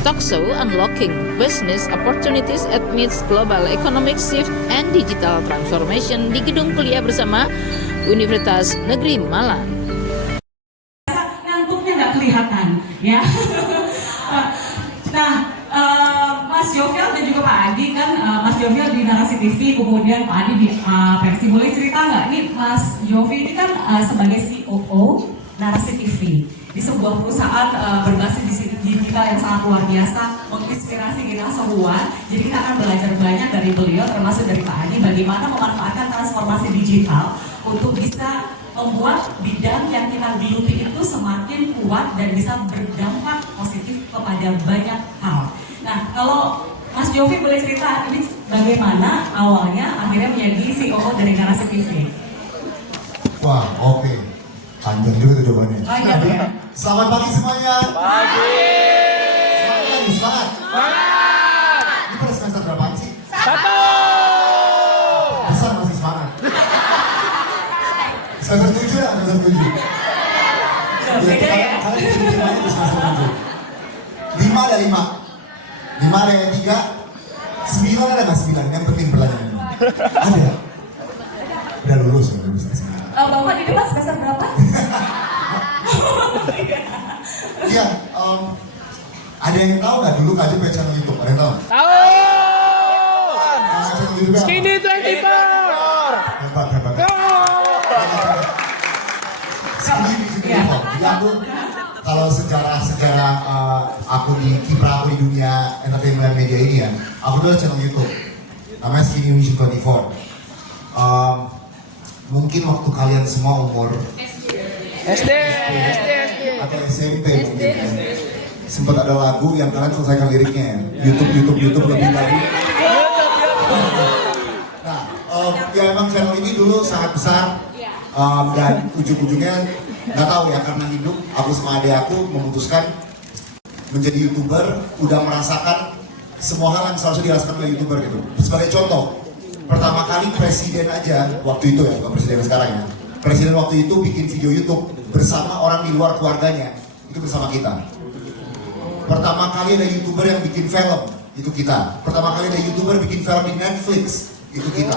talk show Unlocking Business Opportunities Amidst Global Economic Shift and Digital Transformation di Gedung Kuliah Bersama Universitas Negeri Malang. Ngantuknya nggak kelihatan, ya. Nah, Mas Jovial dan juga Pak Adi kan, Mas Jovial di Narasi TV, kemudian Pak Adi di Versi. Boleh cerita nggak? Ini Mas Jovi ini kan sebagai COO Narasi TV di sebuah perusahaan berbasis digital yang sangat luar biasa, menginspirasi kita semua. Jadi kita akan belajar banyak dari beliau, termasuk dari Pak Adi, bagaimana memanfaatkan transformasi digital untuk bisa membuat bidang yang kita geluti itu semakin kuat dan bisa berdampak positif kepada banyak hal. Nah, kalau Mas Jovi boleh cerita ini bagaimana awalnya akhirnya menjadi CEO dari Narasi TV? Wah, oke. Panjang juga tuh jawabannya. Panjang ya? Selamat pagi semuanya. Pagi. Semangat, semangat. Semangat. Ini pada semester berapaan sih? 1. Besar masih semangat. Semester 7 ya, semester 7. Beda ya? Kalian bisa aja di semester 7. 5 ada 5. 5 ada yang 3. 9 ada nggak 9? Yang penting pertanyaannya. Ada. Udah lulus, udah lulus. Bapak di depan semester berapa? Iya, ada yang tahu nggak dulu KJ punya channel YouTube? Ada yang tahu? Tahu. Channel YouTube apa? Skinny 24. Hebat, hebat. Skinny 24. Jadi aku kalau sejarah aku di kiprah aku di dunia entertainment dan media ini ya, aku dulu ada channel YouTube namanya Skinny Indonesia 24. Mungkin waktu kalian semua umur SD. atau SMP mungkin kan, sempat ada lagu yang kalian selesaikan liriknya ya. YouTube lebih lagi. Nah, ya emang channel ini dulu sangat besar dan ujung-ujungnya nggak tahu ya, karena hidup aku sama adik aku memutuskan menjadi YouTuber, udah merasakan semua hal yang seharusnya dirasakan oleh YouTuber gitu. Sebagai contoh, pertama kali presiden aja waktu itu ya, bukan presiden sekarang ya. Presiden waktu itu bikin video YouTube bersama orang di luar keluarganya, itu bersama kita. Pertama kali ada YouTuber yang bikin film, itu kita. Pertama kali ada YouTuber bikin film di Netflix, itu kita.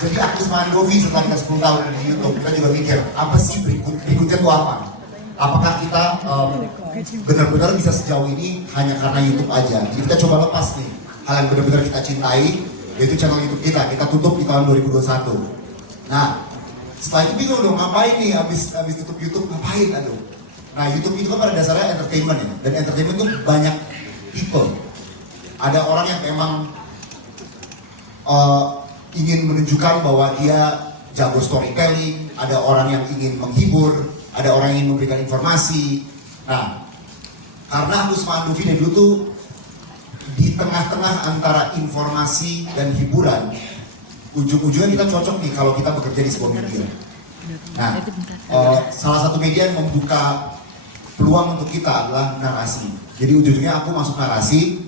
Jadi aku sama Andovi setelah kita 10 tahun di YouTube, kita juga mikir, apa sih berikutnya itu apa? Apakah kita benar-benar bisa sejauh ini hanya karena YouTube aja? Jadi kita coba lepas nih hal yang benar-benar kita cintai, yaitu channel YouTube kita. Kita tutup di tahun 2021. Nah, setelah itu bingung dong, ngapain nih abis tutup YouTube, ngapain aduh. Nah, YouTube itu kan pada dasarnya entertainment ya, dan entertainment itu banyak tipe. Ada orang yang memang ingin menunjukkan bahwa dia jago storytelling, ada orang yang ingin menghibur, ada orang yang ingin memberikan informasi. Nah, karena aku sama Andovi dari dulu tuh di tengah-tengah antara informasi dan hiburan, ujung-ujungnya kita cocok nih kalau kita bekerja di sebuah media. Nah, salah satu media yang membuka peluang untuk kita adalah Narasi. Jadi ujung-ujungnya aku masuk Narasi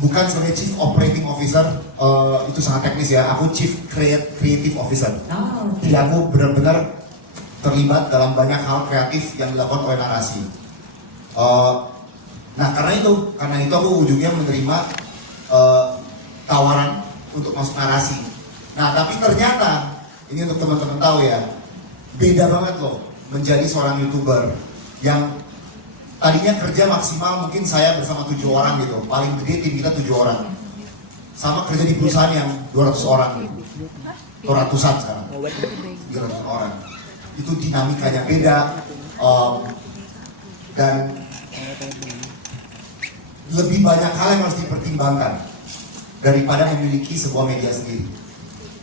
bukan sebagai Chief Operating Officer, itu sangat teknis ya. Aku Chief Creative Officer. Jadi aku benar-benar terlibat dalam banyak hal kreatif yang dilakukan oleh Narasi. Nah karena itu aku ujungnya menerima tawaran untuk masuk Narasi. Nah tapi ternyata ini untuk teman-teman tahu ya, beda banget loh menjadi seorang YouTuber yang tadinya kerja maksimal mungkin saya bersama 7 orang gitu, paling gede tim kita 7 orang, sama kerja di perusahaan yang 200 orang gitu, atau ratusan sekarang, 300 orang. Itu dinamikanya beda, dan lebih banyak hal yang harus dipertimbangkan daripada memiliki sebuah media sendiri.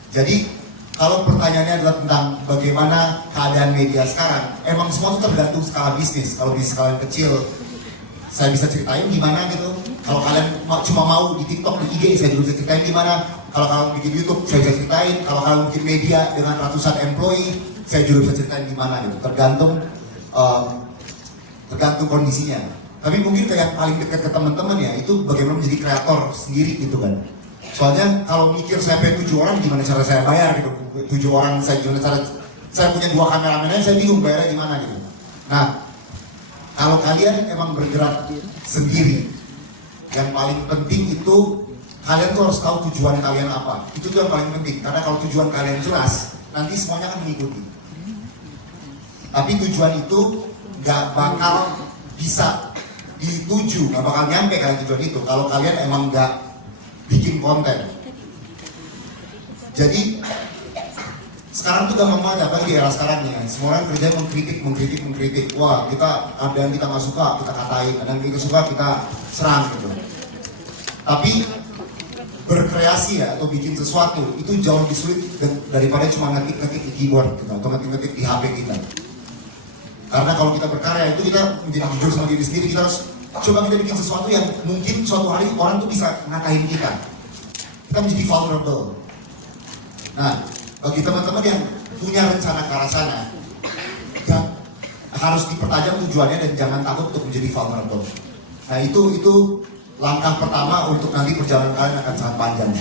Jadi kalau pertanyaannya adalah tentang bagaimana keadaan media sekarang, emang semua itu tergantung skala bisnis. Kalau di skala yang kecil, saya bisa ceritain gimana gitu. Kalau kalian cuma mau di TikTok, di IG, saya juga bisa ceritain gimana. Kalau kalian bikin YouTube, saya bisa ceritain. Kalau kalian bikin media dengan ratusan employee, saya juga bisa ceritain gimana gitu. Tergantung kondisinya. Tapi mungkin kayak paling dekat ke teman-teman ya, itu bagaimana menjadi kreator sendiri gitu kan. Soalnya kalau mikir saya punya 7 orang, gimana cara saya bayar gitu. 7 orang, gimana cara saya punya 2 kameramen aja, saya bingung bayarnya gimana gitu. Nah, Kalau kalian emang bergerak sendiri, yang paling penting itu kalian tuh harus tahu tujuan kalian apa. Itu tuh yang paling penting, karena kalau tujuan kalian jelas, nanti semuanya akan mengikuti. Tapi tujuan itu nggak bakal bisa dituju, nggak bakal nyampe kalian tujuan itu kalau kalian emang nggak bikin konten. Jadi sekarang tuh gampang banget, apalagi di era sekarang ya, semua orang kerja mengkritik. Wah, ada yang kita nggak suka, kita katain, ada yang kita suka, kita serang gitu. Tapi berkreasi ya, atau bikin sesuatu itu jauh lebih sulit daripada cuma ngetik di keyboard gitu, atau ngetik di HP kita. Karena kalau kita berkarya itu kita menjadi jujur sama diri sendiri, kita harus coba kita bikin sesuatu yang mungkin suatu hari orang tuh bisa ngatain kita. Kita menjadi vulnerable. Nah, bagi teman-teman yang punya rencana ke arah sana, harus dipertajam tujuannya dan jangan takut untuk menjadi vulnerable. Nah, itu langkah pertama untuk nanti perjalanan kalian akan sangat panjang.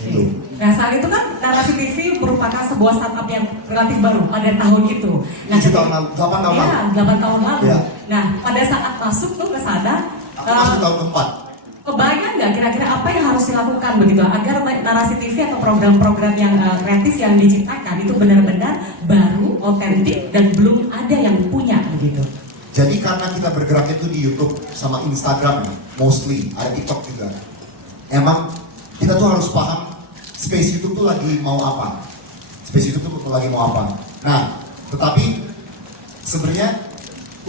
Itu. Nah, saat itu kan Narasi TV merupakan sebuah startup yang relatif baru pada tahun itu. Nah, 7 tahun lalu, 8 tahun lalu. Iya, 8 tahun lalu. Ya. Nah, pada saat masuk tuh ke sana, Aku masuk tahun keempat. kebayang nggak kira-kira apa yang harus dilakukan begitu agar Narasi TV atau program-program yang kreatif yang diciptakan itu benar-benar baru, otentik dan belum ada yang punya begitu. Jadi karena kita bergeraknya itu di YouTube sama Instagram ya, mostly, ada TikTok juga. Emang kita tuh harus paham space YouTube tuh lagi mau apa. Space YouTube tuh lagi mau apa. Nah, tetapi sebenarnya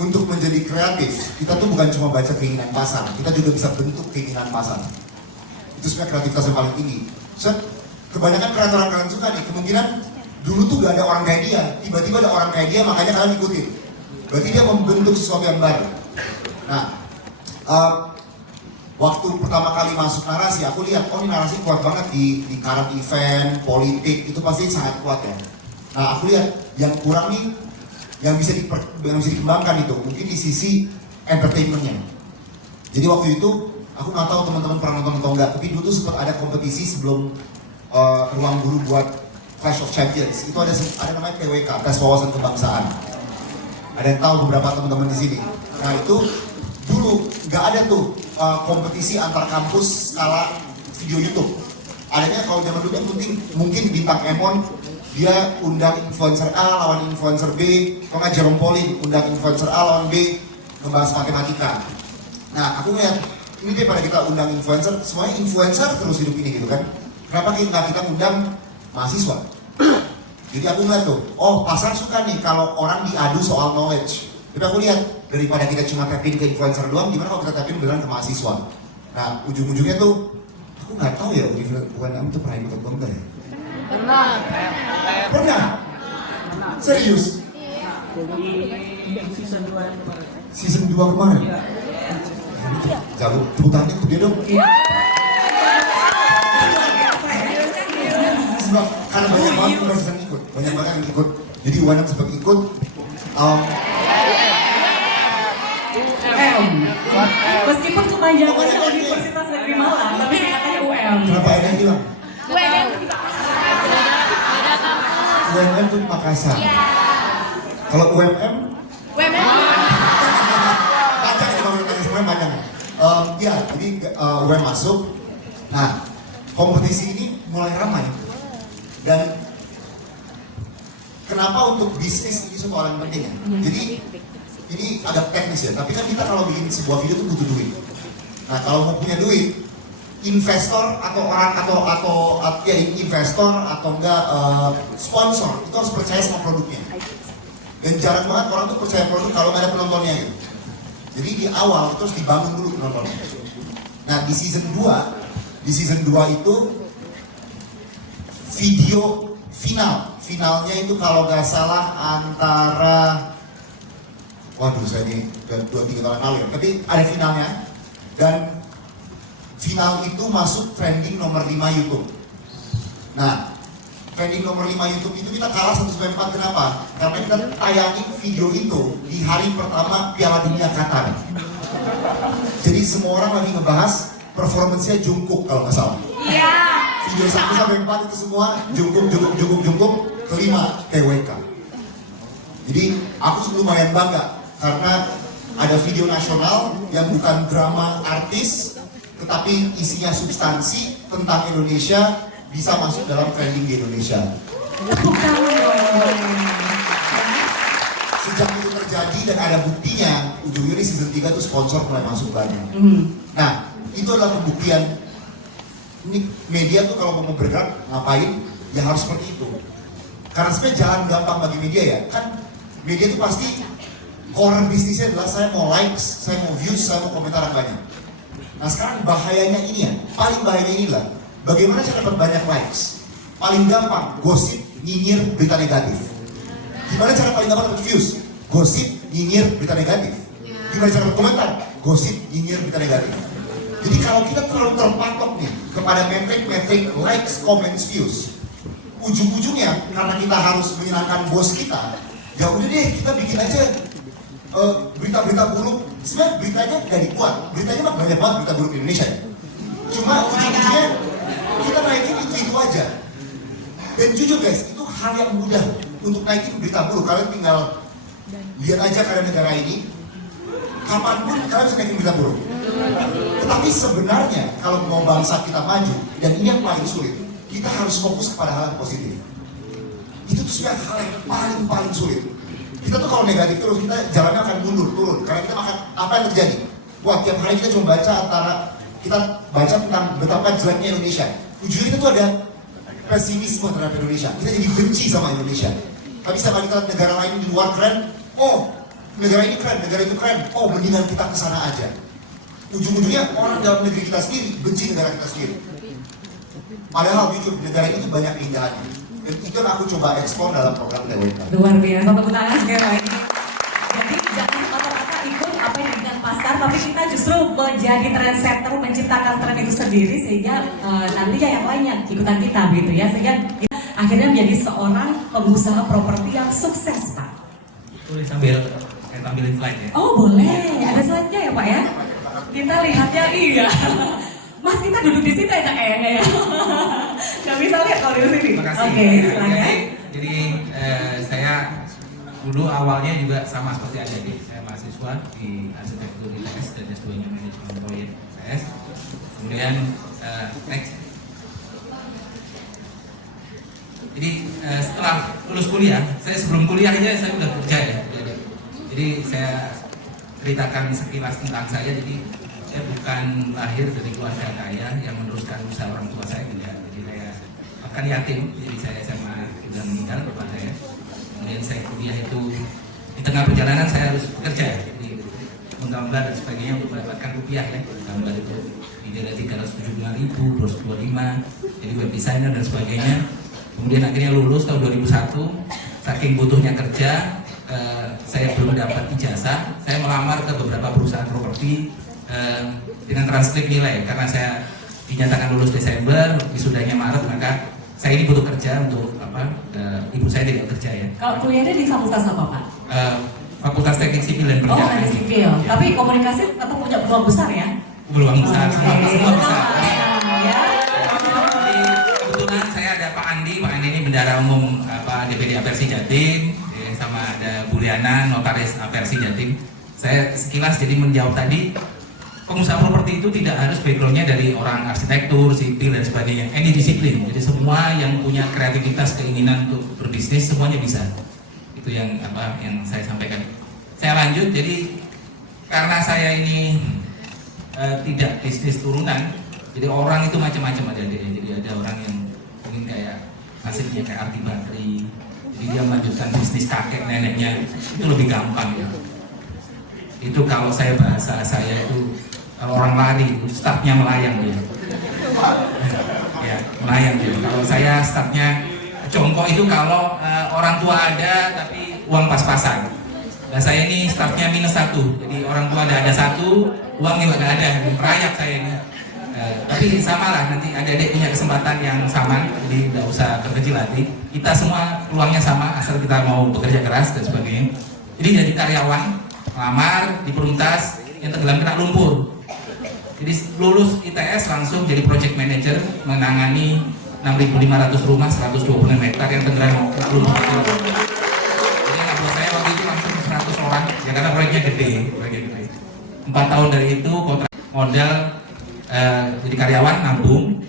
untuk menjadi kreatif, kita tuh bukan cuma baca keinginan pasar, kita juga bisa bentuk keinginan pasar. Itu sebenarnya kreativitas yang paling tinggi. So, kebanyakan kreator yang kalian suka nih, kemungkinan dulu tuh gak ada orang kayak dia, tiba-tiba ada orang kayak dia, makanya kalian ikutin. Berarti dia membentuk sesuatu yang baru. Nah, waktu pertama kali masuk narasi, aku lihat, oh ini narasi kuat banget di current event, politik, itu pasti sangat kuat ya. Nah, aku lihat yang kurang nih, yang bisa dikembangkan itu, mungkin di sisi entertainmentnya. Jadi waktu itu, aku nggak tahu teman-teman pernah nonton atau enggak, tapi dulu tuh sempat ada kompetisi sebelum ruang guru buat Clash of Champions. Itu ada namanya TWK, tes wawasan kebangsaan. Ada yang tahu beberapa teman-teman di sini. Nah itu dulu nggak ada tuh kompetisi antar kampus skala video YouTube. Adanya kalau zaman dulu mungkin bintang Emon dia undang influencer A lawan influencer B, kalau nggak Jerome Pauline undang influencer A lawan B ngebahas matematika. Nah aku ngeliat ini daripada kita undang influencer, semuanya influencer terus hidup ini gitu kan. Kenapa kita undang mahasiswa? Jadi aku ngeliat tuh, oh pasar suka nih kalau orang diadu soal knowledge. Jadi aku lihat daripada kita cuma tapin ke influencer doang, gimana kalau kita tapin beneran ke mahasiswa. Nah ujung-ujungnya tuh, aku nggak tahu ya UNM tuh pernah ikut atau enggak ya? Pernah? Serius? Season 2 kemarin? Jago, tepuk tangan untuk dia dong. Sebab karena banyak banget yang ikut, banyak banget yang ikut. Jadi UNM sempat ikut. Meskipun kepanjangannya Universitas Negeri Malang, tapi singkatannya UM. Kenapa ada yang bilang? UNM tuh Makassar. Kalau UMM? Panjang ya kalau tanya semuanya panjang. Ya, jadi UM masuk. Nah, kompetisi ini mulai ramai. Dan kenapa untuk bisnis ini suatu hal yang penting ya? Jadi ini agak teknis ya, tapi kan kita kalau bikin sebuah video itu butuh duit. Nah kalau mau punya duit, investor atau orang atau investor atau enggak sponsor itu harus percaya sama produknya. Dan jarang banget orang tuh percaya produk kalau nggak ada penontonnya gitu. Jadi di awal itu harus dibangun dulu penontonnya. Nah di season 2 itu video finalnya itu kalau nggak salah antara saya ini udah 2-3 tahun lalu ya, tapi ada finalnya dan final itu masuk trending nomor 5 YouTube. Nah trending nomor 5 YouTube itu kita kalah 1/4. Kenapa? Karena kita tayangin video itu di hari pertama Piala Dunia Qatar. Jadi semua orang lagi ngebahas performance-nya Jungkook kalau nggak salah. Iya. Video 1-4 itu semua Jungkook, kelima TWK. Jadi aku lumayan bangga karena ada video nasional yang bukan drama artis, tetapi isinya substansi tentang Indonesia bisa masuk dalam trending di Indonesia. Tepuk tangan dong. Sejak itu terjadi dan ada buktinya, ujungnya di season 3 tuh sponsor mulai masuk banyak. Nah, itu adalah pembuktian. Ini media tuh kalau mau bergerak ngapain, ya harus seperti itu. Karena sebenarnya jalan gampang bagi media ya, kan media tuh pasti core bisnisnya adalah saya mau likes, saya mau views, saya mau komentar yang banyak. Nah sekarang bahayanya ini ya, paling bahayanya inilah bagaimana saya dapat banyak likes. Paling gampang, gosip, nyinyir, berita negatif. Gimana cara paling gampang dapat views? Gosip, nyinyir, berita negatif. Gimana cara dapat komentar? Gosip, nyinyir, berita negatif. Jadi kalau kita terlalu terpatok nih kepada metrik-metrik likes, comments, views, ujung-ujungnya karena kita harus menyenangkan bos kita, ya udah deh kita bikin aja berita-berita buruk. Sebenarnya beritanya gak dibuat, beritanya mah banyak banget berita buruk di Indonesia. Cuma ujung-ujungnya kita naikin itu aja. Dan jujur guys, itu hal yang mudah untuk naikin berita buruk. Kalian tinggal lihat aja keadaan negara ini, kapanpun kalian bisa naikin berita buruk. Tetapi sebenarnya kalau mau bangsa kita maju, dan ini yang paling sulit, kita harus fokus kepada hal yang positif. Itu tuh sebenarnya hal yang paling sulit. Kita tuh kalau negatif terus, kita jalannya akan mundur, turun. Karena kita akan, apa yang terjadi? Wah, tiap hari kita cuma baca kita baca tentang betapa jeleknya Indonesia. Ujungnya kita tuh ada pesimisme terhadap Indonesia. Kita jadi benci sama Indonesia. Tapi setiap kali kita lihat negara lain di luar keren, oh negara ini keren, negara itu keren, oh mendingan kita kesana aja. Ujung-ujungnya orang dalam negeri kita sendiri benci negara kita sendiri. Padahal jujur negara ini tuh banyak keindahannya. Dan itu yang aku coba eksplor dalam program TWK. Luar biasa, tepuk tangan sekali lagi. Jadi jangan semata-mata ikut apa yang dengan pasar, tapi kita justru menjadi trendsetter, menciptakan tren itu sendiri sehingga nantinya yang lainnya ikutan kita gitu ya, sehingga kita akhirnya menjadi seorang pengusaha properti yang sukses, Pak. Boleh sambil saya tampilin slide ya. Oh boleh, ada slide-nya ya Pak ya? Kita lihatnya iya. Mas kita duduk di sini aja kayaknya ya. Gak bisa lihat kalau di sini. Terima kasih. Oke, silakan. Jadi saya dulu awalnya juga sama seperti adik. Saya mahasiswa di arsitektur ITS dan S2-nya manajemen proyek ITS. Kemudian next. Jadi setelah lulus kuliah, saya sebelum kuliah aja saya udah kerja ya. Jadi saya ceritakan sekilas tentang saya. Jadi saya bukan lahir dari keluarga kaya yang meneruskan usaha orang tua saya, tidak. Jadi saya bahkan yatim. Jadi saya SMA sudah meninggal bapak saya. Kemudian saya kuliah itu di tengah perjalanan saya harus bekerja. Jadi menggambar dan sebagainya untuk mendapatkan rupiah ya. Gambar itu di daerah 375.000, 225. Jadi web designer dan sebagainya. Kemudian akhirnya lulus tahun 2001, saking butuhnya kerja, saya belum dapat ijazah, saya melamar ke beberapa perusahaan properti dengan transkrip nilai, karena saya dinyatakan lulus Desember, wisudanya Maret, maka saya ini butuh kerja untuk ibu saya tidak kerja ya. Kalau kuliahnya di fakultas apa Pak? Fakultas Teknik Sipil dan Oh, Perjalanan. teknik sipil. Ya. Tapi komunikasi tetap punya peluang besar ya? Peluang besar, semua besar. Ya. Jadi kebetulan saya ada Pak Andi ini bendara umum DPD Apersi Jatim, sama ada Bu Liana, notaris Apersi Jatim. Saya sekilas jadi menjawab tadi, pengusaha properti itu tidak harus backgroundnya dari orang arsitektur, sipil dan sebagainya. Any disiplin, jadi semua yang punya kreativitas, keinginan untuk berbisnis semuanya bisa. Itu yang yang saya sampaikan. Saya lanjut, jadi karena saya ini tidak bisnis turunan, jadi orang itu macam-macam ada. Jadi ada orang yang mungkin kayak hasilnya kayak Arti Bakri, jadi dia melanjutkan bisnis kakek neneknya, itu lebih gampang ya. Itu kalau saya bahasa saya itu kalau orang lari, startnya melayang dia. Ya, melayang dia. Kalau saya startnya jongkok itu kalau orang tua ada tapi uang pas-pasan. Nah saya ini startnya -1, jadi orang tua ada 1, uangnya nggak ada, merayap saya ini. Tapi samalah, nanti adik-adik punya kesempatan yang sama, jadi nggak usah berkecil hati. Kita semua peluangnya sama, asal kita mau bekerja keras dan sebagainya. Jadi jadi karyawan, lamar di Perumtas yang tenggelam kena lumpur. Jadi lulus ITS langsung jadi project manager, menangani 6.500 rumah, 126 hektar yang tenggelam kena lumpur. Jadi anak buah saya waktu itu langsung 100 orang ya karena proyeknya gede. 4 tahun dari itu kontrak modal jadi karyawan nabung.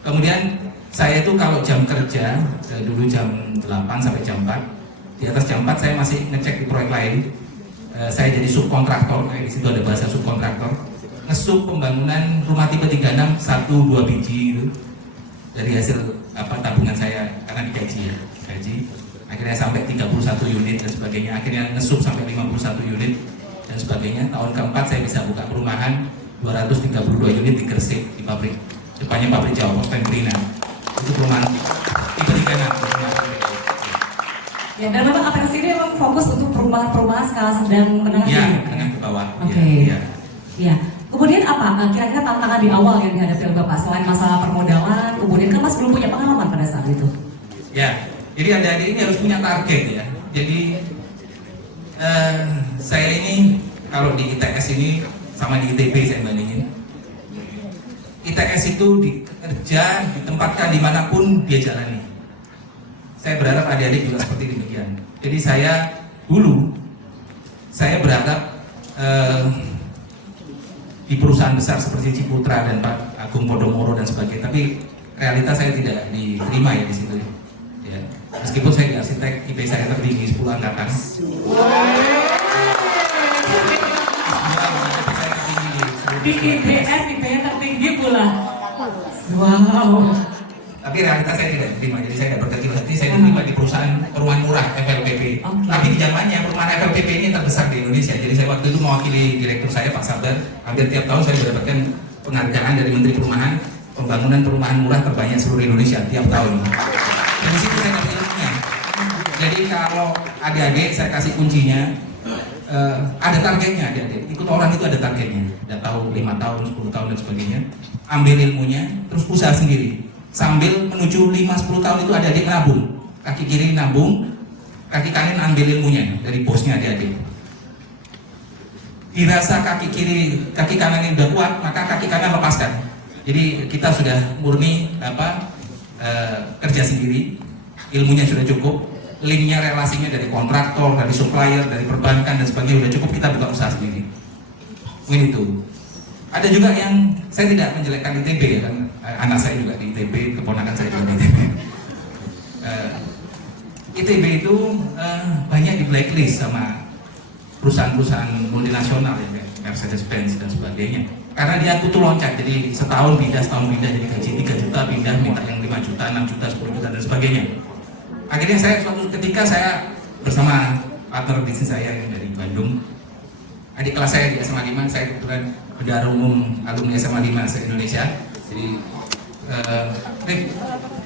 Kemudian saya itu kalau jam kerja dulu jam 8 sampai jam 4. Di atas jam 4 saya masih ngecek di proyek lain. Saya jadi subkontraktor, di situ ada bahasa subkontraktor. Ngesub pembangunan rumah tipe 36 1-2 biji gitu. Dari hasil tabungan saya karena digaji ya, gaji. Akhirnya sampai 31 unit dan sebagainya. Akhirnya ngesub sampai 51 unit dan sebagainya. Tahun keempat saya bisa buka perumahan 232 unit di Gresik di pabrik. Depannya pabrik Jawa Post Pembrina. Itu perumahan tipe 36. Ya, dan memang APRC ini memang fokus untuk perumahan skala sedang menengah. Iya, menengah ke bawah. Oke. Iya. Kemudian apa kira-kira tantangan di awal yang dihadapi oleh Bapak selain masalah permodalan, kemudian kan Mas belum punya pengalaman pada saat itu. Ya, jadi adik-adik ini harus punya target ya. Jadi saya ini kalau di ITS ini sama di ITB saya bandingin. ITS itu dikerja, ditempatkan dimanapun dia jalani. Saya berharap adik-adik juga seperti demikian. Jadi saya berharap di perusahaan besar seperti Ciputra dan Pak Agung Podomoro dan sebagainya. Tapi realitas saya tidak diterima ya di situ. Ya. Meskipun saya di arsitek, IP saya tertinggi 10 angkatan. Di ITS IP-nya tertinggi pula. Wow. Tapi realitas saya tidak diterima, jadi saya tidak berkecil hati. Saya diterima di perusahaan perumahan murah FLPP. Tapi di zamannya perumahan FLPP ini terbesar di Indonesia. Jadi saya waktu itu mewakili direktur saya Pak Sabar. Hampir tiap tahun saya mendapatkan penghargaan dari Menteri Perumahan, pembangunan perumahan murah terbanyak seluruh Indonesia tiap tahun. Dan di situ saya dapat ilmunya. Jadi kalau adik-adik saya kasih kuncinya, ada targetnya adik-adik. Ikut orang itu ada targetnya. Udah tahu 5 tahun, 10 tahun dan sebagainya. Ambil ilmunya, terus usaha sendiri. Sambil menuju 5-10 tahun itu adik-adik nabung. Kaki kiri nabung, kaki kanan ambil ilmunya dari bosnya adik-adik. Dirasa kaki kanan ini udah kuat, maka kaki kanan lepaskan. Jadi kita sudah murni kerja sendiri, ilmunya sudah cukup, linknya relasinya dari kontraktor, dari supplier, dari perbankan dan sebagainya sudah cukup, kita buka usaha sendiri. Mungkin itu. Ada juga yang saya tidak menjelekkan ITB ya kan, anak saya juga di ITB, keponakan saya juga di ITB. ITB itu banyak di blacklist sama perusahaan-perusahaan multinasional ya, kayak Mercedes-Benz dan sebagainya. Karena dia kutu loncat, jadi setahun pindah, jadi gaji 3 juta, pindah minta yang 5 juta, 6 juta, 10 juta dan sebagainya. Akhirnya suatu ketika saya bersama partner bisnis saya yang dari Bandung, adik kelas saya di SMA 5, saya kebetulan bendahara umum alumni SMA 5 se-Indonesia. Jadi,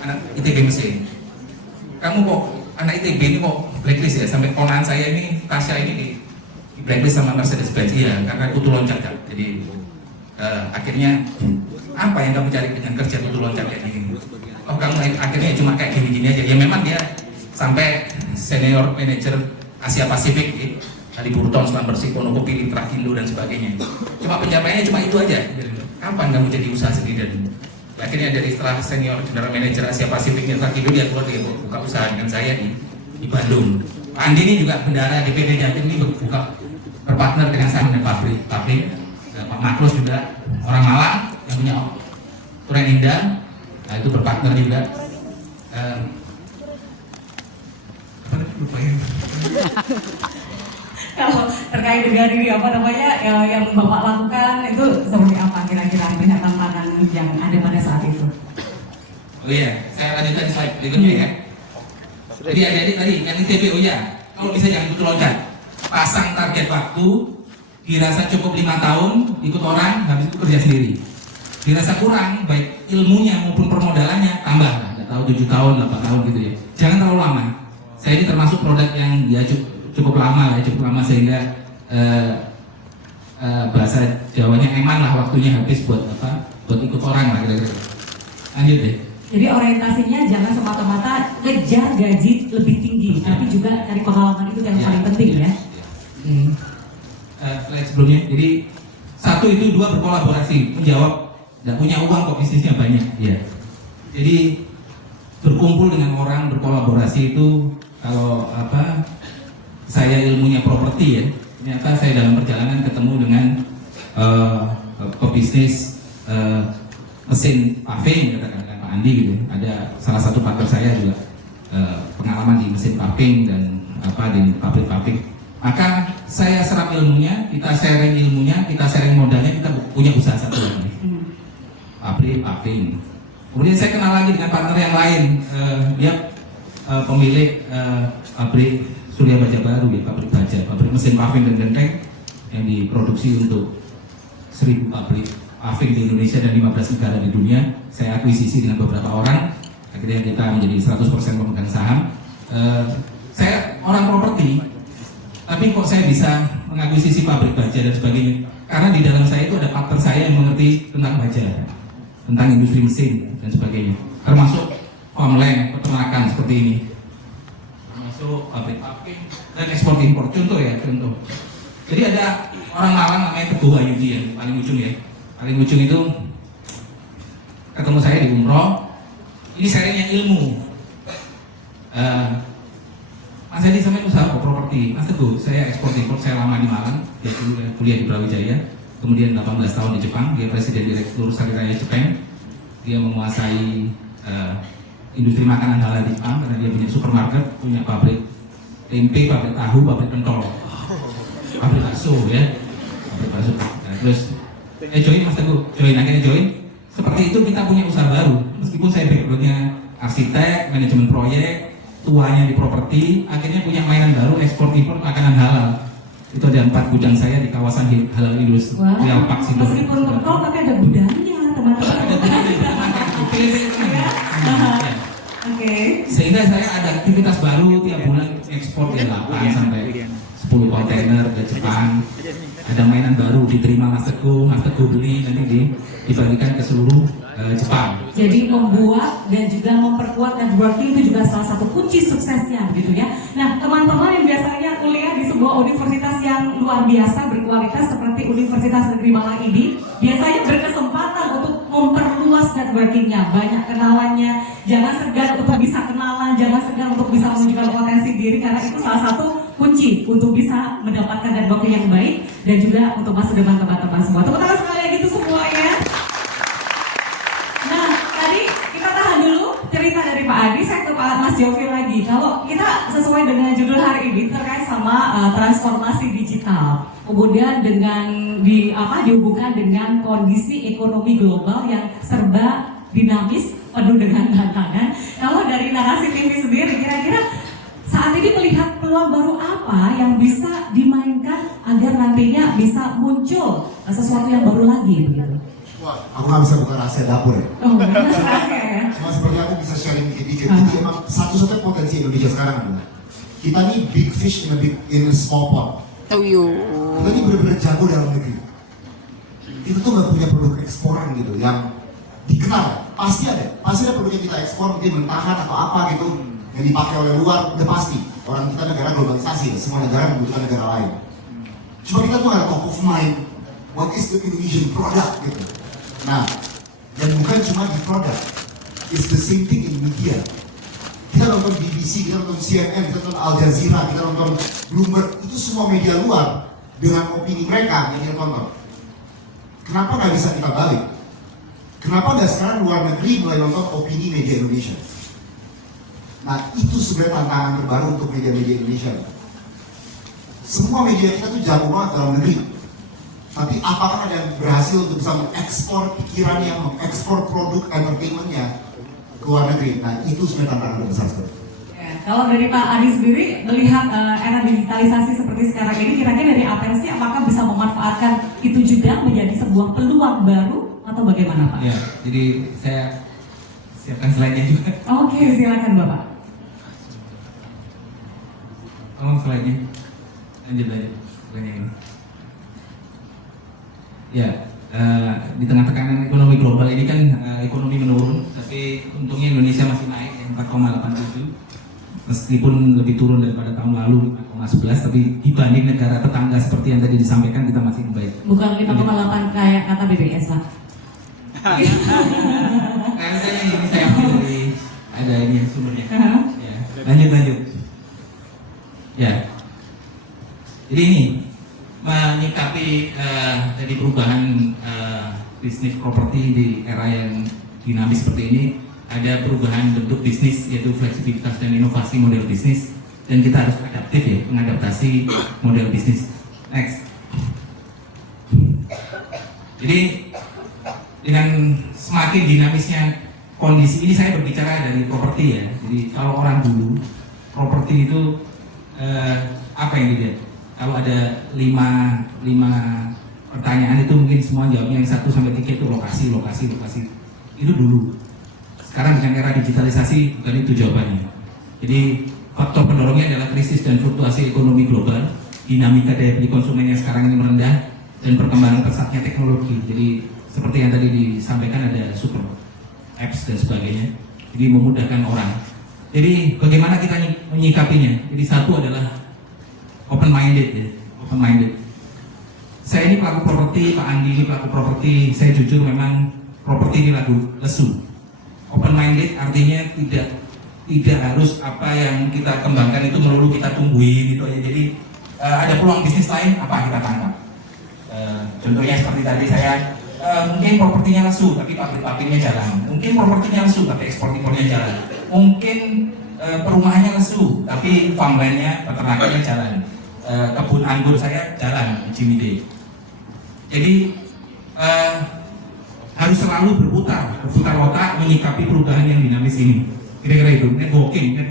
anak ITB mesin. Kamu kok, anak ITB ini kok blacklist ya? Sampai ponakan saya ini, Tasya ini di blacklist sama Mercedes-Benz. Iya, karena kutu loncat kan. Jadi, akhirnya, apa yang kamu cari dengan kerja kutu loncat kayak gini? Oh, kamu akhirnya cuma kayak gini-gini aja. Ya memang dia sampai senior manager Asia Pasifik, Adi Burton, Selam Bersih, Konokopi, Trakindo dan sebagainya. Cuma pencapaiannya cuma itu aja. Kapan kamu jadi usaha sendiri? Dan akhirnya dari setelah senior general manager Asia Pasifik Trakindo, dia keluar dia buka usaha dengan saya di Bandung. Pak Andi ini juga bendahara DPD Jatim ini buka berpartner dengan saya dengan pabrik. Pak Maklus juga orang Malang yang punya Turen Indah, nah itu berpartner juga. Lupa ya. Kalau terkait dengan diri yang Bapak lakukan itu seperti apa kira-kira banyak tantangan yang ada pada saat itu? Oh iya, saya lanjutkan slide berikutnya ya. Jadi adik-adik tadi yang ITB, oh ya, kalau bisa jangan ikut loncat. Pasang target waktu, dirasa cukup 5 tahun, ikut orang, habis itu kerja sendiri. Dirasa kurang, baik ilmunya maupun permodalannya, tambah. Nggak tahu 7 tahun, 8 tahun gitu ya. Jangan terlalu lama. Saya ini termasuk produk yang ya cukup lama sehingga bahasa Jawanya eman lah, waktunya habis buat ikut orang lah kira-kira. Lanjut deh. Jadi orientasinya jangan semata-mata ngejar gaji lebih tinggi, tapi juga cari pengalaman itu yang paling penting ya. Slide sebelumnya. Jadi 1 itu 2 berkolaborasi, menjawab nggak punya uang kok bisnisnya banyak. Ya. Jadi berkumpul dengan orang, berkolaborasi itu kalau saya ilmunya properti ya, ternyata saya dalam perjalanan ketemu dengan pebisnis mesin paving, katakan dengan Pak Andi gitu. Ada salah satu partner saya juga pengalaman di mesin paving dan di pabrik-pabrik. Maka saya serap ilmunya, kita sharing ilmunya, kita sharing modalnya, kita punya usaha satu lagi, pabrik paving. Kemudian saya kenal lagi dengan partner yang lain, dia pemilik pabrik Surya Baja Baru ya, pabrik baja, pabrik mesin paving dan genteng yang diproduksi untuk 1000 pabrik paving di Indonesia dan 15 negara di dunia. Saya akuisisi dengan beberapa orang, akhirnya kita menjadi 100% pemegang saham. Saya orang properti, tapi kok saya bisa mengakuisisi pabrik baja dan sebagainya? Karena di dalam saya itu ada partner saya yang mengerti tentang baja, tentang industri mesin dan sebagainya, termasuk farmland, peternakan seperti ini, termasuk pabrik paving dan ekspor impor. Contoh. Jadi ada orang Malang namanya Teguh Ayudi yang paling ujung ya. Paling ujung itu ketemu saya di umroh. Ini sharingnya ilmu. Mas Edi sampai usaha properti. Mas Teguh, saya ekspor impor, saya lama di Malang. Dia dulu kuliah di Brawijaya. Kemudian 18 tahun di Jepang. Dia presiden direktur Sariraya Jepang. Dia menguasai industri makanan halal di Jepang karena dia punya supermarket, punya pabrik tempe, pabrik tahu, pabrik pentol, pabrik bakso ya, pabrik bakso. Nah, terus join Mas Teguh, akhirnya join. Seperti itu kita punya usaha baru. Meskipun saya backgroundnya arsitek, manajemen proyek, tuanya di properti, akhirnya punya mainan baru, ekspor impor makanan halal. Itu ada 4 gudang saya di kawasan halal industri. Wah, meskipun pentol tapi ada gudangnya, teman-teman. Ada gudangnya, pilih-pilih teman. Oke. Sehingga saya ada aktivitas baru tiap bulan, ekspor dari 8 sampai 10 kontainer ke Jepang. Ada mainan baru diterima Mas Teguh beli nanti dibagikan ke seluruh Jepang. Jadi membuat dan juga memperkuat networking itu juga salah satu kunci suksesnya begitu ya. Nah, teman-teman yang biasanya kuliah di sebuah universitas yang luar biasa berkualitas seperti Universitas Negeri Malang ini, biasanya berkesempatan untuk memperluas networkingnya, banyak kenalannya. Jangan segan untuk bisa kenalan, jangan segan untuk bisa menunjukkan potensi diri, karena itu salah satu kunci untuk bisa mendapatkan networking yang baik dan juga untuk masa depan teman-teman semua. Tepuk tangan sekali lagi itu semuanya. Nah, tadi kita tahan dulu cerita dari Pak Adi, saya ke Pak Mas Yofi lagi. Kalau kita sesuai dengan judul hari ini terkait sama transformasi digital, kemudian dengan dihubungkan dengan kondisi ekonomi global yang serba dinamis, penuh dengan tantangan. Kalau dari Narasi TV sendiri, kira-kira saat ini melihat peluang baru apa yang bisa dimainkan agar nantinya bisa muncul sesuatu yang baru lagi begitu? Wah, aku nggak bisa buka rahasia dapur ya. Oh, ya. Cuma seperti aku bisa sharing dikit-dikit. Jadi emang satu-satunya potensi Indonesia sekarang adalah kita nih big fish in a small pond. Kita ini benar-benar jago dalam negeri. Kita tuh nggak punya produk eksporan gitu yang dikenal. Pasti ada produk yang kita ekspor, mungkin mentahan atau apa gitu yang dipakai oleh luar, udah pasti. Orang kita negara globalisasi, semua negara membutuhkan negara lain. Cuma kita tuh ada top of mind, what is the Indonesian product gitu. Nah, dan bukan cuma di produk, it's the same thing in media. Kita nonton BBC, kita nonton CNN, kita nonton Al Jazeera, kita nonton Bloomberg, itu semua media luar dengan opini mereka yang kita tonton. Kenapa nggak bisa kita balik? Kenapa nggak sekarang luar negeri mulai nonton opini media Indonesia? Nah, itu sebenarnya tantangan terbaru untuk media-media Indonesia. Semua media kita tuh jago banget dalam negeri. Tapi apakah ada yang berhasil untuk bisa mengekspor pikirannya, mengekspor produk entertainmentnya ke luar negeri? Nah, itu sebenarnya tantangan terbesar sekali. Ya, kalau dari Pak Adi sendiri melihat era digitalisasi seperti sekarang ini, kira-kira dari Apersi apakah bisa memanfaatkan itu juga menjadi sebuah peluang baru atau bagaimana Pak? Ya, jadi saya siapkan slide-nya juga. Oke, silakan Bapak. Tolong slide-nya. Lanjut slide-nya ini. Ya, di tengah tekanan ekonomi global ini kan ekonomi menurun, tapi untungnya Indonesia masih naik 4,87, meskipun lebih turun daripada tahun lalu 5,11, tapi dibanding negara tetangga seperti yang tadi disampaikan kita masih baik. Bukan 5,8 kayak kata BPS Pak. Kayaknya ini saya ambil dari ada ini sumbernya. Ya, lanjut. Ya, Jadi ini menyikapi dari perubahan bisnis properti di era yang dinamis seperti ini, ada perubahan bentuk bisnis yaitu fleksibilitas dan inovasi model bisnis, dan kita harus adaptif ya, mengadaptasi model bisnis. Next. Jadi dengan semakin dinamisnya kondisi ini, saya berbicara dari properti ya. Jadi kalau orang dulu properti itu apa yang dilihat? Kalau ada 5 pertanyaan itu mungkin semua jawabnya yang 1 sampai 3 itu lokasi. Itu dulu. Sekarang dengan era digitalisasi bukan itu jawabannya. Jadi faktor pendorongnya adalah krisis dan fluktuasi ekonomi global, dinamika daya beli konsumen yang sekarang ini merendah, dan perkembangan pesatnya teknologi. Jadi seperti yang tadi disampaikan, ada super apps dan sebagainya. Jadi memudahkan orang. Jadi bagaimana kita menyikapinya? Jadi satu adalah open minded ya, open minded. Saya ini pelaku properti, Pak Andi ini pelaku properti. Saya jujur memang properti ini lesu. Open minded artinya tidak harus apa yang kita kembangkan itu melulu kita tungguin gitu aja. Jadi ada peluang bisnis lain, apa kita tangkap. Contohnya seperti tadi saya mungkin propertinya lesu tapi pabrik-pabriknya jalan. Mungkin propertinya lesu tapi ekspor-impornya jalan. Mungkin perumahannya lesu tapi farmlandnya, peternakannya jalan. Kebun anggur saya jalan di Ciwidey. Jadi harus selalu berputar otak menyikapi perubahan yang dinamis ini. Kira-kira itu networking.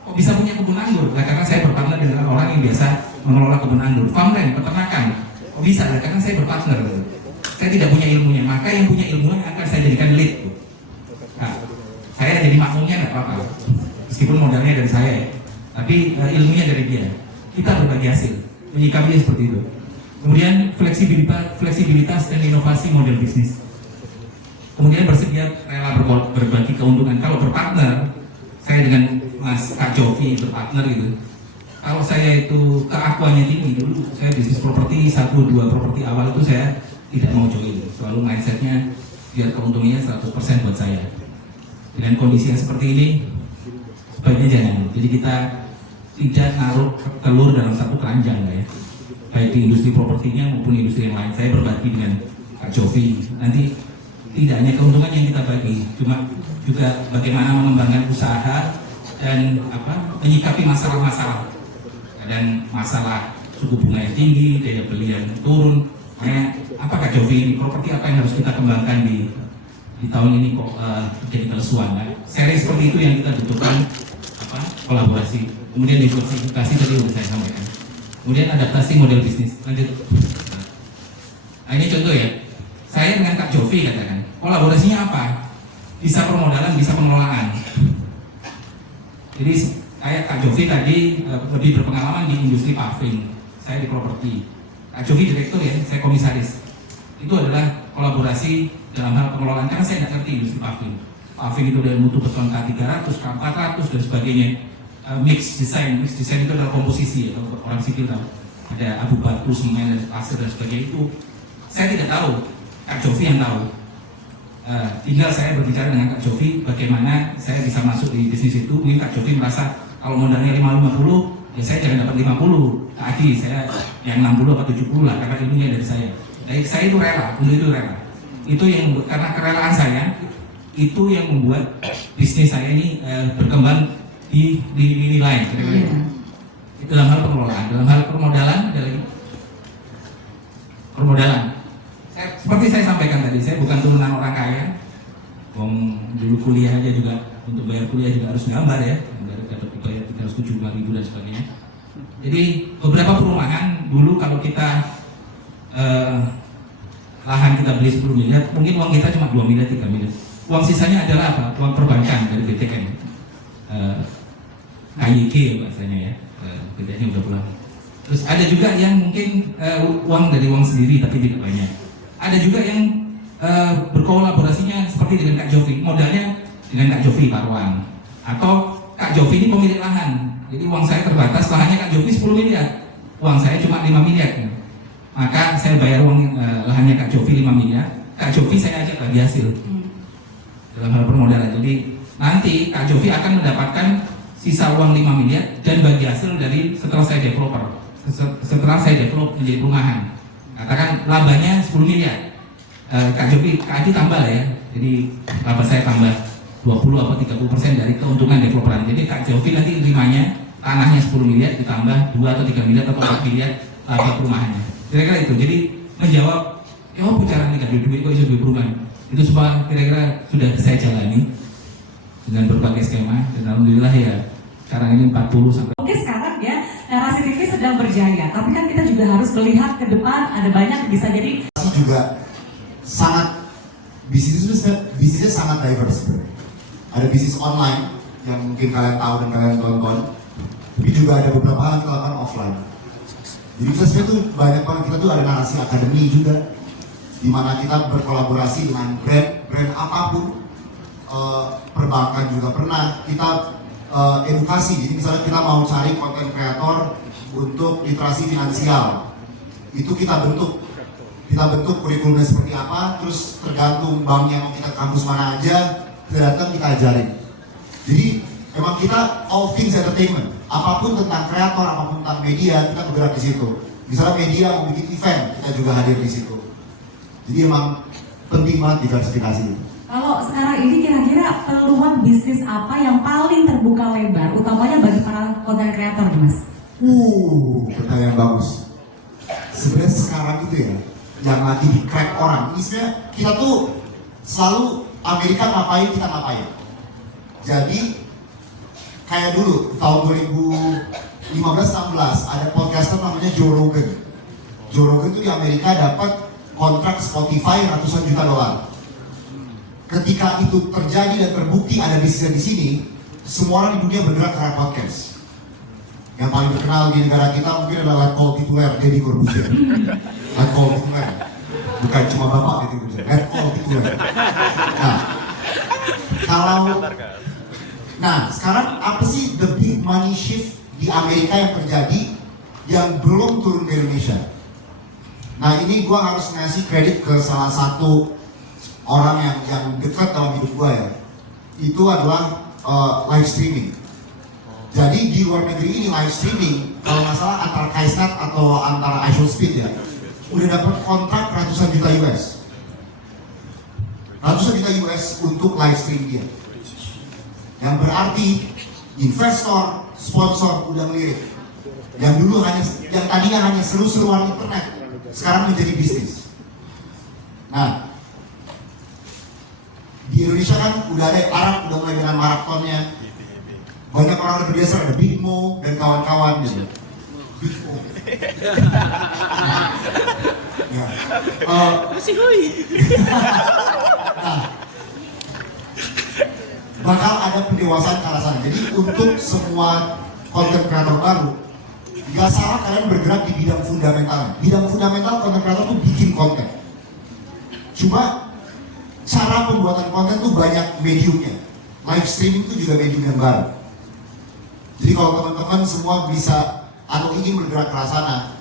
Kok bisa punya kebun anggur? Nah, karena saya berpartner dengan orang yang biasa mengelola kebun anggur. Farmland, peternakan. Kok bisa? Nah, karena saya berpartner. Saya tidak punya ilmunya, maka yang punya ilmunya akan saya jadikan lead. Nah, saya jadi makmumnya nggak apa-apa, meskipun modalnya dari saya, tapi ilmunya dari dia. Kita berbagi hasil, menyikapinya seperti itu. Kemudian fleksibilitas dan inovasi model bisnis. Kemudian bersedia rela berbagi keuntungan. Kalau berpartner, saya dengan Mas Kak Jovi berpartner gitu. Kalau saya itu keakuannya tinggi dulu, saya bisnis properti 1-2 properti awal itu saya tidak mau join. Selalu mindsetnya biar keuntungannya 100% buat saya. Dengan kondisi yang seperti ini, sebaiknya jangan. Jadi kita tidak naruh telur dalam satu keranjang ya. Baik di industri propertinya maupun industri yang lain. Saya berbagi dengan Kak Jovi. Nanti tidak hanya keuntungan yang kita bagi, cuma juga bagaimana mengembangkan usaha dan menyikapi masalah-masalah. Dan masalah suku bunga yang tinggi, daya beli yang turun. Apa Kak Jovi ini properti apa yang harus kita kembangkan di tahun ini kok jadi kelesuan kan? Seri seperti itu yang kita butuhkan, kolaborasi. Kemudian diversifikasi tadi sudah saya sampaikan. Kemudian adaptasi model bisnis. Lanjut. Nah ini contoh ya. Saya dengan Kak Jovi katakan, kolaborasinya apa? Bisa permodalan, bisa pengelolaan. Jadi kayak Kak Jovi tadi lebih berpengalaman di industri paving, saya di properti. Kak Jovi direktur ya, saya komisaris. Itu adalah kolaborasi dalam hal pengelolaan, karena saya nggak ngerti industri paving. Paving itu dari mutu beton K300, K400 dan sebagainya. Mix design itu adalah komposisi ya, kalau orang sipil tahu. Ada abu batu, semen, dan pasir dan sebagainya itu. Saya tidak tahu, Kak Jovi yang tahu. Tinggal saya berbicara dengan Kak Jovi bagaimana saya bisa masuk di bisnis itu. Mungkin Kak Jovi merasa kalau modalnya 50, ya saya jangan dapat 50. Tadi saya yang 60 atau 70 lah, karena ilmunya dari saya. Jadi saya itu rela, untuk itu rela. Itu yang membuat, karena kerelaan saya itu yang membuat bisnis saya ini berkembang di lini lain. Itu dalam hal pengelolaan, dalam hal permodalan ada lagi. Permodalan. Seperti saya sampaikan tadi, saya bukan turunan orang kaya. Dulu kuliah aja juga, untuk bayar kuliah juga harus gambar ya, dapat dibayar 375.000 dan sebagainya. Jadi beberapa perumahan dulu kalau kita lahan kita beli 10 miliar, mungkin uang kita cuma 2 miliar, 3 miliar. Uang sisanya adalah apa? Uang perbankan dari BTN, KYK bahasanya ya, BTN udah pulang. Terus ada juga yang mungkin uang dari uang sendiri tapi tidak banyak. Ada juga yang berkolaborasinya seperti dengan Kak Jovi, modalnya dengan Kak Jovi Parwan, atau Kak Jovi ini pemilik lahan. Jadi uang saya terbatas, lahannya Kak Jovi 10 miliar, uang saya cuma 5 miliar. Maka saya bayar uang lahannya Kak Jovi 5 miliar, Kak Jovi saya ajak bagi hasil dalam hal permodalan. Jadi nanti Kak Jovi akan mendapatkan sisa uang 5 miliar dan bagi hasil dari setelah saya developer. setelah saya develop menjadi perumahan. Katakan labanya 10 miliar. Kak Jovi, Kak Adi tambah lah ya. Jadi laba saya tambah 20 atau 30% dari keuntungan developeran. Jadi Kak Jovi nanti terimanya tanahnya 10 miliar ditambah 2 atau 3 miliar atau 4 miliar laba perumahannya. Kira-kira itu. Jadi menjawab, oh bicara nih Kak duit kok bisa duit perumahan. Itu semua kira-kira sudah saya jalani dengan berbagai skema. Dan alhamdulillah ya sekarang ini 40 sampai. Oke, sekarang ya Narasi TV sedang berjaya, tapi kan kita juga harus melihat ke depan, ada banyak bisa jadi juga sangat bisnisnya sangat diverse sebenarnya. Ada bisnis online yang mungkin kalian tahu dan kalian tonton, tapi juga ada beberapa hal yang kita lakukan offline. Jadi kita sebenarnya tuh banyak banget, kita tuh ada narasi akademi juga, di mana kita berkolaborasi dengan brand apapun, perbankan juga pernah kita edukasi. Jadi misalnya kita mau cari konten kreator untuk literasi finansial, itu kita bentuk kurikulumnya seperti apa, terus tergantung banknya mau kita kampus mana aja, kita datang kita ajarin. Jadi emang kita all things entertainment, apapun tentang kreator, apapun tentang media, kita bergerak di situ. Misalnya media mau bikin event, kita juga hadir di situ. Jadi emang penting banget diversifikasi. kalau sekarang ini kira-kira peluang bisnis apa yang paling terbuka lebar, utamanya bagi para konten kreator, Mas? Pertanyaan bagus. Sebenarnya sekarang itu ya, yang lagi di crack orang. Ini sebenarnya kita tuh selalu Amerika ngapain, kita ngapain. Jadi kayak dulu tahun 2015-16 ada podcaster namanya Joe Rogan. Joe Rogan itu di Amerika dapat kontrak Spotify ratusan juta dolar. Ketika itu terjadi dan terbukti ada bisnisnya di sini, semua orang di dunia bergerak ke arah podcast. Yang paling terkenal di negara kita mungkin adalah Let Call Tituler, Deddy Corbuzier. Let Call Tituler, bukan cuma bapak Deddy Corbuzier, Let Call Tituler. Nah, sekarang apa sih the big money shift di Amerika yang terjadi yang belum turun ke Indonesia? Nah, ini gua harus ngasih kredit ke salah satu orang yang dekat dalam hidup gua ya. Itu adalah live streaming. Jadi di luar negeri ini live streaming, kalau nggak salah antara Kaisnet atau antara iShowSpeed ya, udah dapat kontrak ratusan juta US. Ratusan juta US untuk live stream dia. Yang berarti investor, sponsor udah ngelirik. Yang tadinya hanya seru-seruan internet, sekarang menjadi bisnis. Nah, di Indonesia kan udah ada Arab, udah mulai dengan maratonnya. Banyak orang udah bergeser, ada Bigmo dan kawan-kawan gitu. Bigmo. Bakal ada pendewasaan ke arah sana. Jadi untuk semua konten kreator baru, gak salah kalian bergerak di bidang fundamental. Bidang fundamental konten kreator tuh bikin konten. Cuma cara pembuatan konten tuh banyak mediumnya. Live streaming itu juga medium yang baru. Jadi kalau teman-teman semua bisa atau ingin bergerak ke arah sana,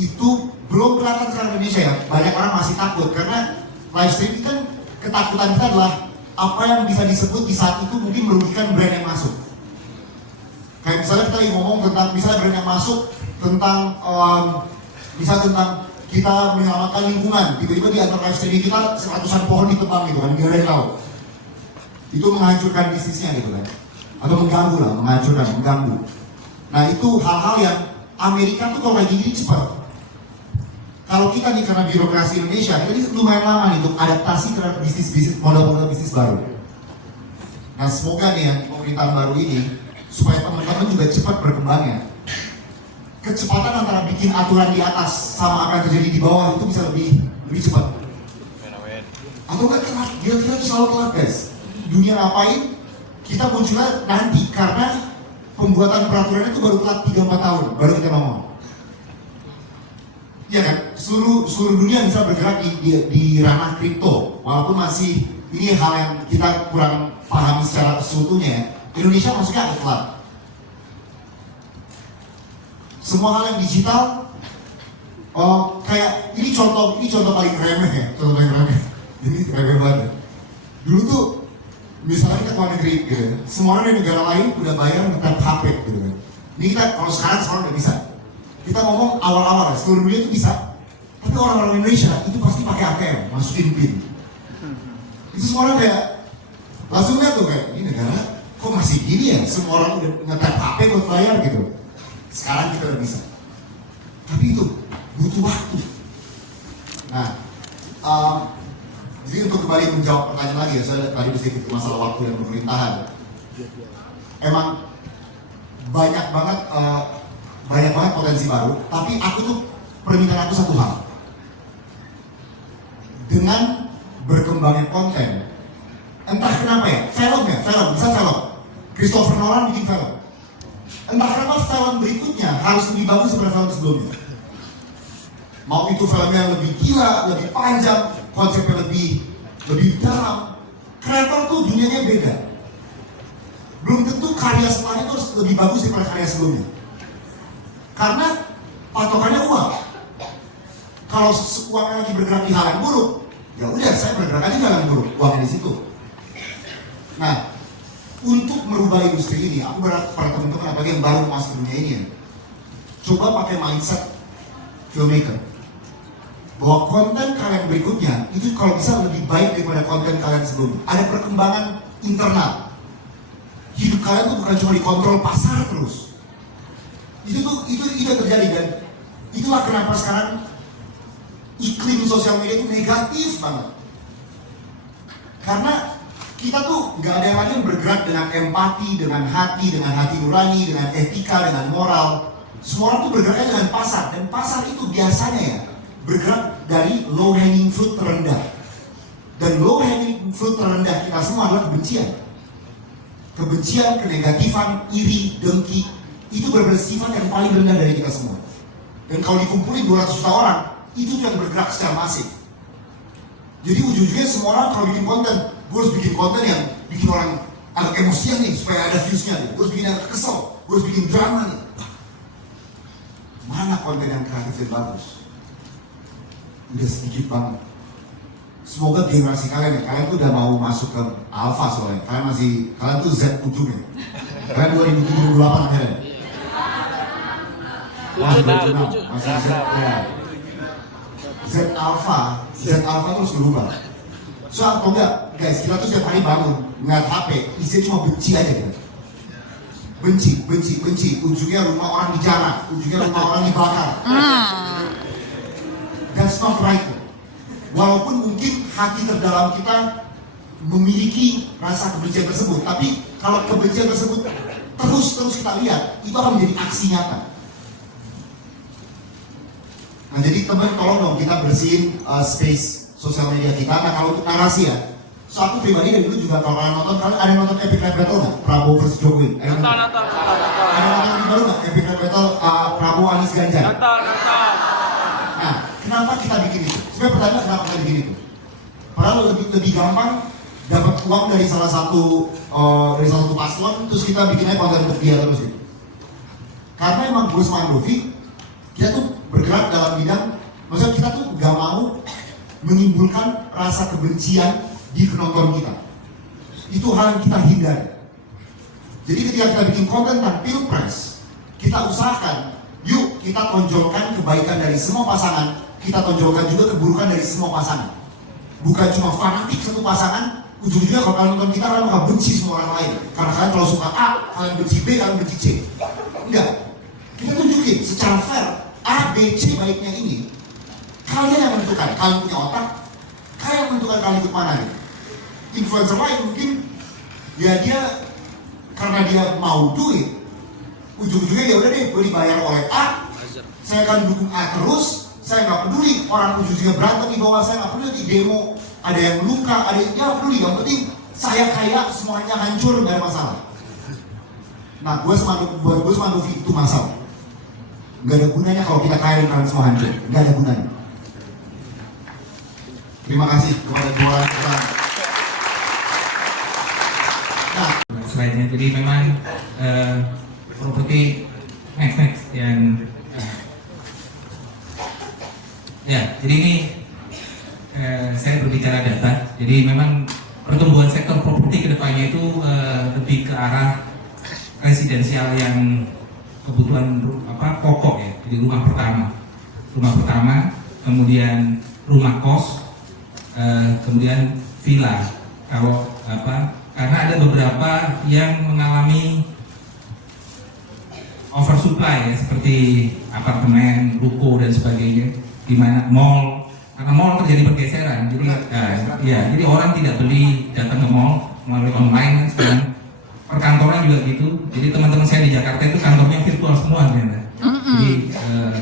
itu belum kelihatan sekarang di Indonesia ya. Banyak orang masih takut karena live streaming kan ketakutan kita adalah apa yang bisa disebut di saat itu mungkin merugikan brand yang masuk. Kayak misalnya kita lagi ngomong tentang misalnya brand yang masuk tentang misalnya tentang kita menyelamatkan lingkungan, tiba-tiba di antara live streaming kita seratusan pohon ditebang gitu kan, nggak ada yang tahu. Itu menghancurkan bisnisnya gitu kan, atau mengganggu. Nah itu hal-hal yang Amerika tuh kalau lagi gini cepat. Kalau kita nih karena birokrasi Indonesia, ini lumayan lama nih untuk adaptasi terhadap bisnis model-model bisnis baru. Nah semoga nih ya pemerintahan baru ini supaya teman-teman juga cepat berkembangnya. Kecepatan antara bikin aturan di atas sama apa yang terjadi di bawah itu bisa lebih cepat. Atau kan telat, dia selalu telat guys. Dunia ngapain? Kita munculnya nanti karena pembuatan peraturan itu baru telat 3-4 tahun baru kita ngomong. Ya kan, seluruh dunia bisa bergerak di ranah kripto, walaupun masih ini hal yang kita kurang pahami secara seutuhnya. Indonesia maksudnya agak telat. Semua hal yang digital, kayak ini contoh paling remeh ya, contoh paling remeh. Ini remeh banget. Dulu tuh, misalnya kita keluar negeri, gitu, semua orang di negara lain udah bayar ngetap HP, gitu kan. Ini kita kalau sekarang udah bisa. Kita ngomong awal-awal, seluruh dunia itu bisa. Tapi orang-orang Indonesia itu pasti pakai ATM, masukin PIN. Itu semua orang kayak langsung lihat tuh kayak, ini negara kok masih gini ya? Semua orang udah nge-tap HP buat bayar gitu. Sekarang kita udah bisa. Tapi itu butuh waktu. Nah, jadi untuk kembali menjawab pertanyaan lagi ya, saya tadi sedikit masalah waktu dan pemerintahan. Emang banyak banget potensi baru, tapi aku tuh permintaan aku satu hal. Dengan berkembangnya konten, entah kenapa ya, film, misal film, Christopher Nolan bikin film. Entah kenapa film berikutnya harus lebih bagus daripada film sebelumnya. Mau itu filmnya lebih gila, lebih panjang, konsepnya lebih dalam. Kreator tuh dunianya beda. Belum tentu karya setelahnya itu harus lebih bagus daripada karya sebelumnya. Karena patokannya uang. Kalau uangnya lagi bergerak di hal yang buruk, ya udah saya bergerak aja di hal yang buruk, uangnya di situ. Nah, untuk merubah industri ini, aku berharap para teman-teman apalagi yang baru masuk dunia ini ya, coba pakai mindset filmmaker. Bahwa konten kalian berikutnya itu kalau bisa lebih baik daripada konten kalian sebelumnya. Ada perkembangan internal. Hidup kalian tuh bukan cuma dikontrol pasar terus. Itu terjadi dan itulah kenapa sekarang iklim sosial media itu negatif banget. Karena kita tuh nggak ada yang lagi yang bergerak dengan empati, dengan hati nurani, dengan etika, dengan moral. Semua orang tuh bergeraknya dengan pasar dan pasar itu biasanya ya bergerak dari low hanging fruit terendah. Dan low hanging fruit terendah kita semua adalah kebencian. Kebencian, kenegatifan, iri, dengki itu bersifat yang paling rendah dari kita semua. Dan kalau dikumpulin 200 juta orang, itu yang bergerak secara masif. Jadi ujung-ujungnya semua orang kalau bikin konten, gue harus bikin konten yang bikin orang agak emosian nih supaya ada views-nya nih. Gue harus bikin yang kesel, gue harus bikin drama nih. Mana konten yang kreatif dan bagus? Udah sedikit banget. Semoga generasi kalian ya, kalian tuh udah mau masuk ke alpha soalnya. Kalian tuh Z ujungnya. Kalian 2078 akhirnya. Wah, 26, masih Z ya. Z alpha terus berubah. So atau enggak, guys, kita tuh setiap hari bangun ngeliat HP, isinya cuma benci aja kita. Benci. Ujungnya rumah orang dijarah, ujungnya rumah orang dibakar. That's not right. Walaupun mungkin hati terdalam kita memiliki rasa kebencian tersebut, tapi kalau kebencian tersebut terus kita lihat, itu akan menjadi aksi nyata. Nah jadi teman tolong dong kita bersihin space sosial media kita. Nah kalau untuk narasi ya, so aku pribadi dari dulu juga kalau kalian nonton, kalian ada nonton Epic Rap Battle nggak? Prabowo versus Jokowi? Nonton. Ada nonton yang baru nggak? Epic Rap Battle Prabowo Anies Ganjar? Nonton. Nah kenapa kita bikin itu? Sebenarnya pertanyaan kenapa kita bikin itu? Padahal lebih gampang dapat uang dari salah satu paslon, terus kita bikinnya konten untuk dia terus gitu. Karena emang gue sama Andovi, kita tuh bergerak dalam bidang, maksudnya kita tuh gak mau menimbulkan rasa kebencian di penonton kita. Itu hal yang kita hindari. Jadi ketika kita bikin konten tentang pilpres, kita usahakan, yuk kita tonjolkan kebaikan dari semua pasangan, kita tonjolkan juga keburukan dari semua pasangan. Bukan cuma fanatik satu pasangan, ujung-ujungnya kalau kalian nonton kita, kalian bakal benci semua orang lain. Karena kalian kalau suka A, kalian benci B, kalian benci C. Enggak. Kita tunjukin secara fair, A, B, C baiknya ini. Kalian yang menentukan, kalian punya otak, kalian yang menentukan kalian ikut mana nih. Influencer lain mungkin, ya dia, karena dia mau duit, ujung-ujungnya ya udah deh, gue dibayar oleh A, saya akan dukung A terus, saya nggak peduli orang ujung-ujungnya berantem di bawah, saya nggak peduli di demo, ada yang luka, ada yang nggak peduli, yang penting saya kaya, semuanya hancur, nggak ada masalah. Nah, gue sama Novi itu masalah. Nggak ada gunanya kalau kita kaya dan kalian semua hancur, nggak ada gunanya. Terima kasih kepada dua orang. Nah, slide-nya jadi memang properti next yang ya, jadi ini saya berbicara data. Jadi memang pertumbuhan sektor properti kedepannya itu lebih ke arah residensial yang kebutuhan pokok ya. Jadi rumah pertama, kemudian rumah kos, kemudian villa. Karena ada beberapa yang mengalami oversupply ya, seperti apartemen, ruko dan sebagainya, di mana mall, karena mall terjadi pergeseran. Jadi jadi orang tidak beli datang ke mall melalui online kan sekarang. Perkantoran juga gitu. Jadi teman-teman saya di Jakarta itu kantornya virtual semua ternyata.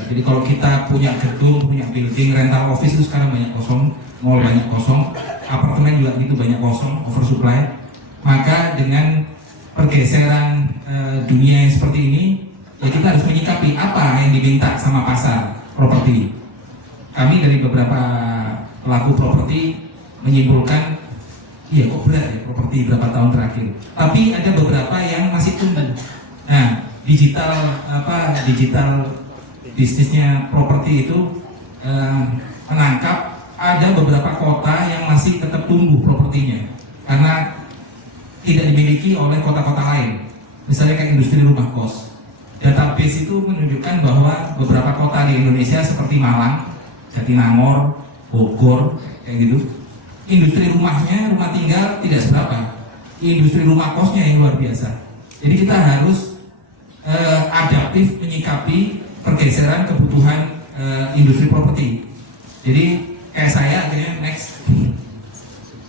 Jadi kalau kita punya gedung, punya building, rental office itu sekarang banyak kosong, mall banyak kosong, apartemen juga gitu banyak kosong, oversupply. Maka dengan pergeseran dunia yang seperti ini, ya kita harus menyikapi apa yang diminta sama pasar properti. Kami dari beberapa pelaku properti menyimpulkan, iya kok berat ya properti berapa tahun terakhir. Tapi ada beberapa yang masih tumbuh. Nah, digital bisnisnya properti itu menangkap ada beberapa kota yang masih tetap tumbuh propertinya karena tidak dimiliki oleh kota-kota lain. Misalnya kayak industri rumah kos. Database itu menunjukkan bahwa beberapa kota di Indonesia seperti Malang, Jatinangor, Bogor, kayak gitu, industri rumahnya, rumah tinggal tidak seberapa, industri rumah kosnya yang luar biasa. Jadi kita harus adaptif menyikapi pergeseran kebutuhan industri properti. Jadi kayak saya akhirnya next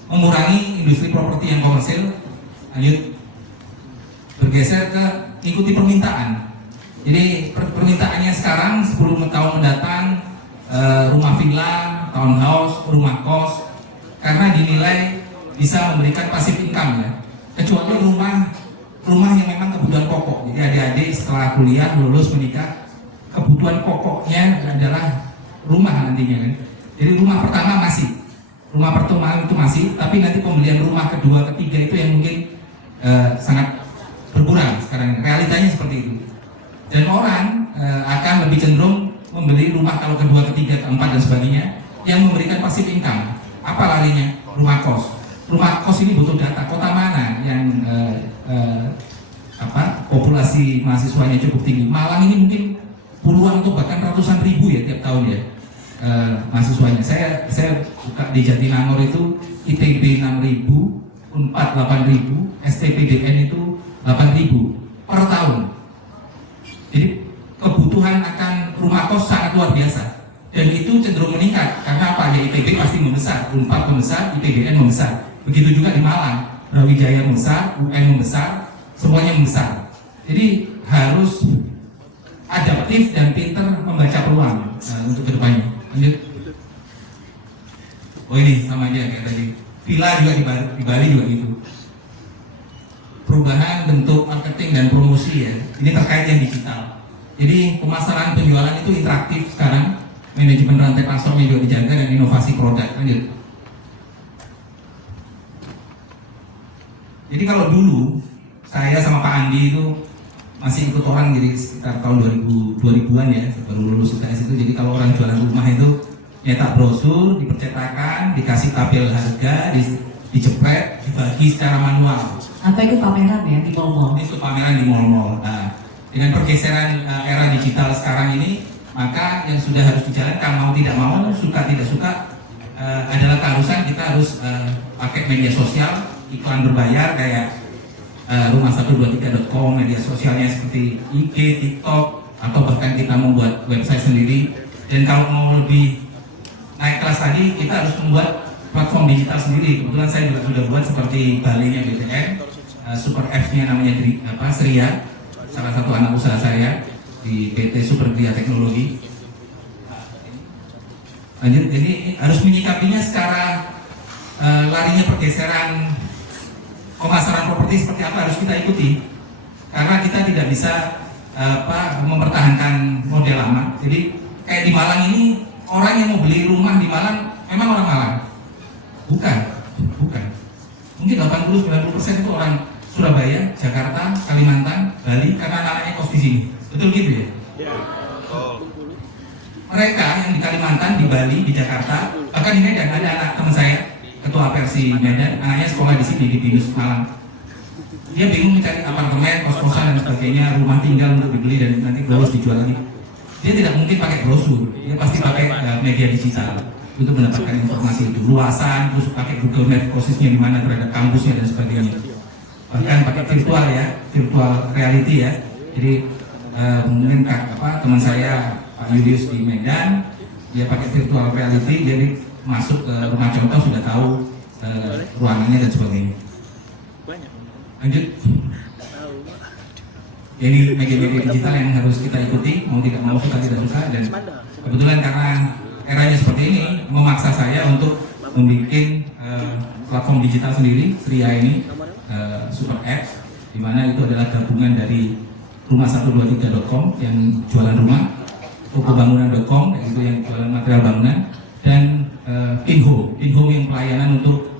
mengurangi industri properti yang komersil, lanjut bergeser ke ikuti permintaan. Jadi permintaannya sekarang 10 tahun mendatang rumah villa, townhouse, rumah kos, karena dinilai bisa memberikan passive income ya. Kecuali rumah yang memang kebutuhan pokok. Jadi adik-adik setelah kuliah lulus menikah, kebutuhan pokoknya adalah rumah nantinya kan. Jadi rumah pertama itu masih, tapi nanti pembelian rumah kedua, ketiga itu yang mungkin sangat berkurang sekarang. Realitanya seperti itu. Dan orang akan lebih cenderung membeli rumah kalau kedua, ketiga, keempat dan sebagainya yang memberikan passive income. Apa larinya? Rumah kos. Rumah kos ini butuh data kota mana yang populasi mahasiswanya cukup tinggi. Malang ini mungkin puluhan atau bahkan ratusan ribu ya tiap tahun ya mahasiswanya. Saya buka di Jatinangor itu ITB 6.000, Unpad 8.000, STPDN itu 8.000 per tahun. Jadi kebutuhan akan rumah kos sangat luar biasa. Dan itu cenderung meningkat karena apa? Ya ITB pasti membesar, Unpad membesar, ITBN membesar. Begitu juga di Malang, Brawijaya membesar, UN membesar, semuanya membesar. Jadi harus adaptif dan pinter membaca peluang untuk kedepannya. Lanjut. Oh ini sama aja kayak tadi. Villa juga di Bali juga gitu. Perubahan bentuk marketing dan promosi ya. Ini terkait yang digital. Jadi pemasaran penjualan itu interaktif sekarang. Manajemen rantai pasarnya juga dijaga dan inovasi produk. Lanjut. Jadi kalau dulu saya sama Pak Andi itu masih ikut orang, jadi sekitar tahun 2000-an ya, baru lulus UTS itu. Jadi kalau orang jualan rumah itu nyetak brosur, dipercetakan, dikasih tabel harga, dijepret, dibagi secara manual. Apa itu pameran ya di mall-mall? Itu pameran di mall-mall. Nah, dengan pergeseran era digital sekarang ini, maka yang sudah harus dijalankan mau tidak mau, suka tidak suka adalah keharusan kita harus pakai media sosial, iklan berbayar kayak rumah123.com, media sosialnya seperti IG, TikTok, atau bahkan kita membuat website sendiri. Dan kalau mau lebih naik kelas lagi, kita harus membuat platform digital sendiri. Kebetulan saya juga sudah buat seperti Bali-nya BTN, super apps-nya namanya Seria, salah satu anak usaha saya di PT Super Gria Teknologi. Lanjut, ini harus menyikapinya secara larinya pergeseran pemasaran properti seperti apa harus kita ikuti, karena kita tidak bisa mempertahankan model lama. Jadi kayak di Malang ini, orang yang mau beli rumah di Malang memang orang Malang? Bukan. Mungkin 80-90% itu orang Surabaya, Jakarta, Kalimantan, Bali, karena anak-anaknya kos di sini. Betul gitu ya? Mereka yang di Kalimantan, di Bali, di Jakarta, bahkan di Medan ada anak teman saya, ketua Persi Medan, anaknya sekolah di sini di BINUS Malang. dia bingung mencari apartemen, kos-kosan dan sebagainya, rumah tinggal untuk dibeli dan nanti harus dijual lagi. Dia tidak mungkin pakai brosur, dia pasti pakai media digital untuk mendapatkan informasi itu, luasan, terus pakai Google Map posisinya di mana terhadap kampusnya dan sebagainya. Bahkan pakai virtual ya, virtual reality ya. Jadi mungkin teman saya Pak Julius di Medan, dia pakai virtual reality, jadi masuk ke rumah contoh sudah tahu ruangannya dan sebagainya. Lanjut. Jadi media-media digital yang harus kita ikuti, mau tidak mau, suka tidak suka, dan kebetulan karena eranya seperti ini memaksa saya untuk membuat platform digital sendiri, Sria ini, Super Apps, di mana itu adalah gabungan dari rumah123.com yang jualan rumah, tokobangunan.com itu yang jualan material bangunan, dan Inhome yang pelayanan untuk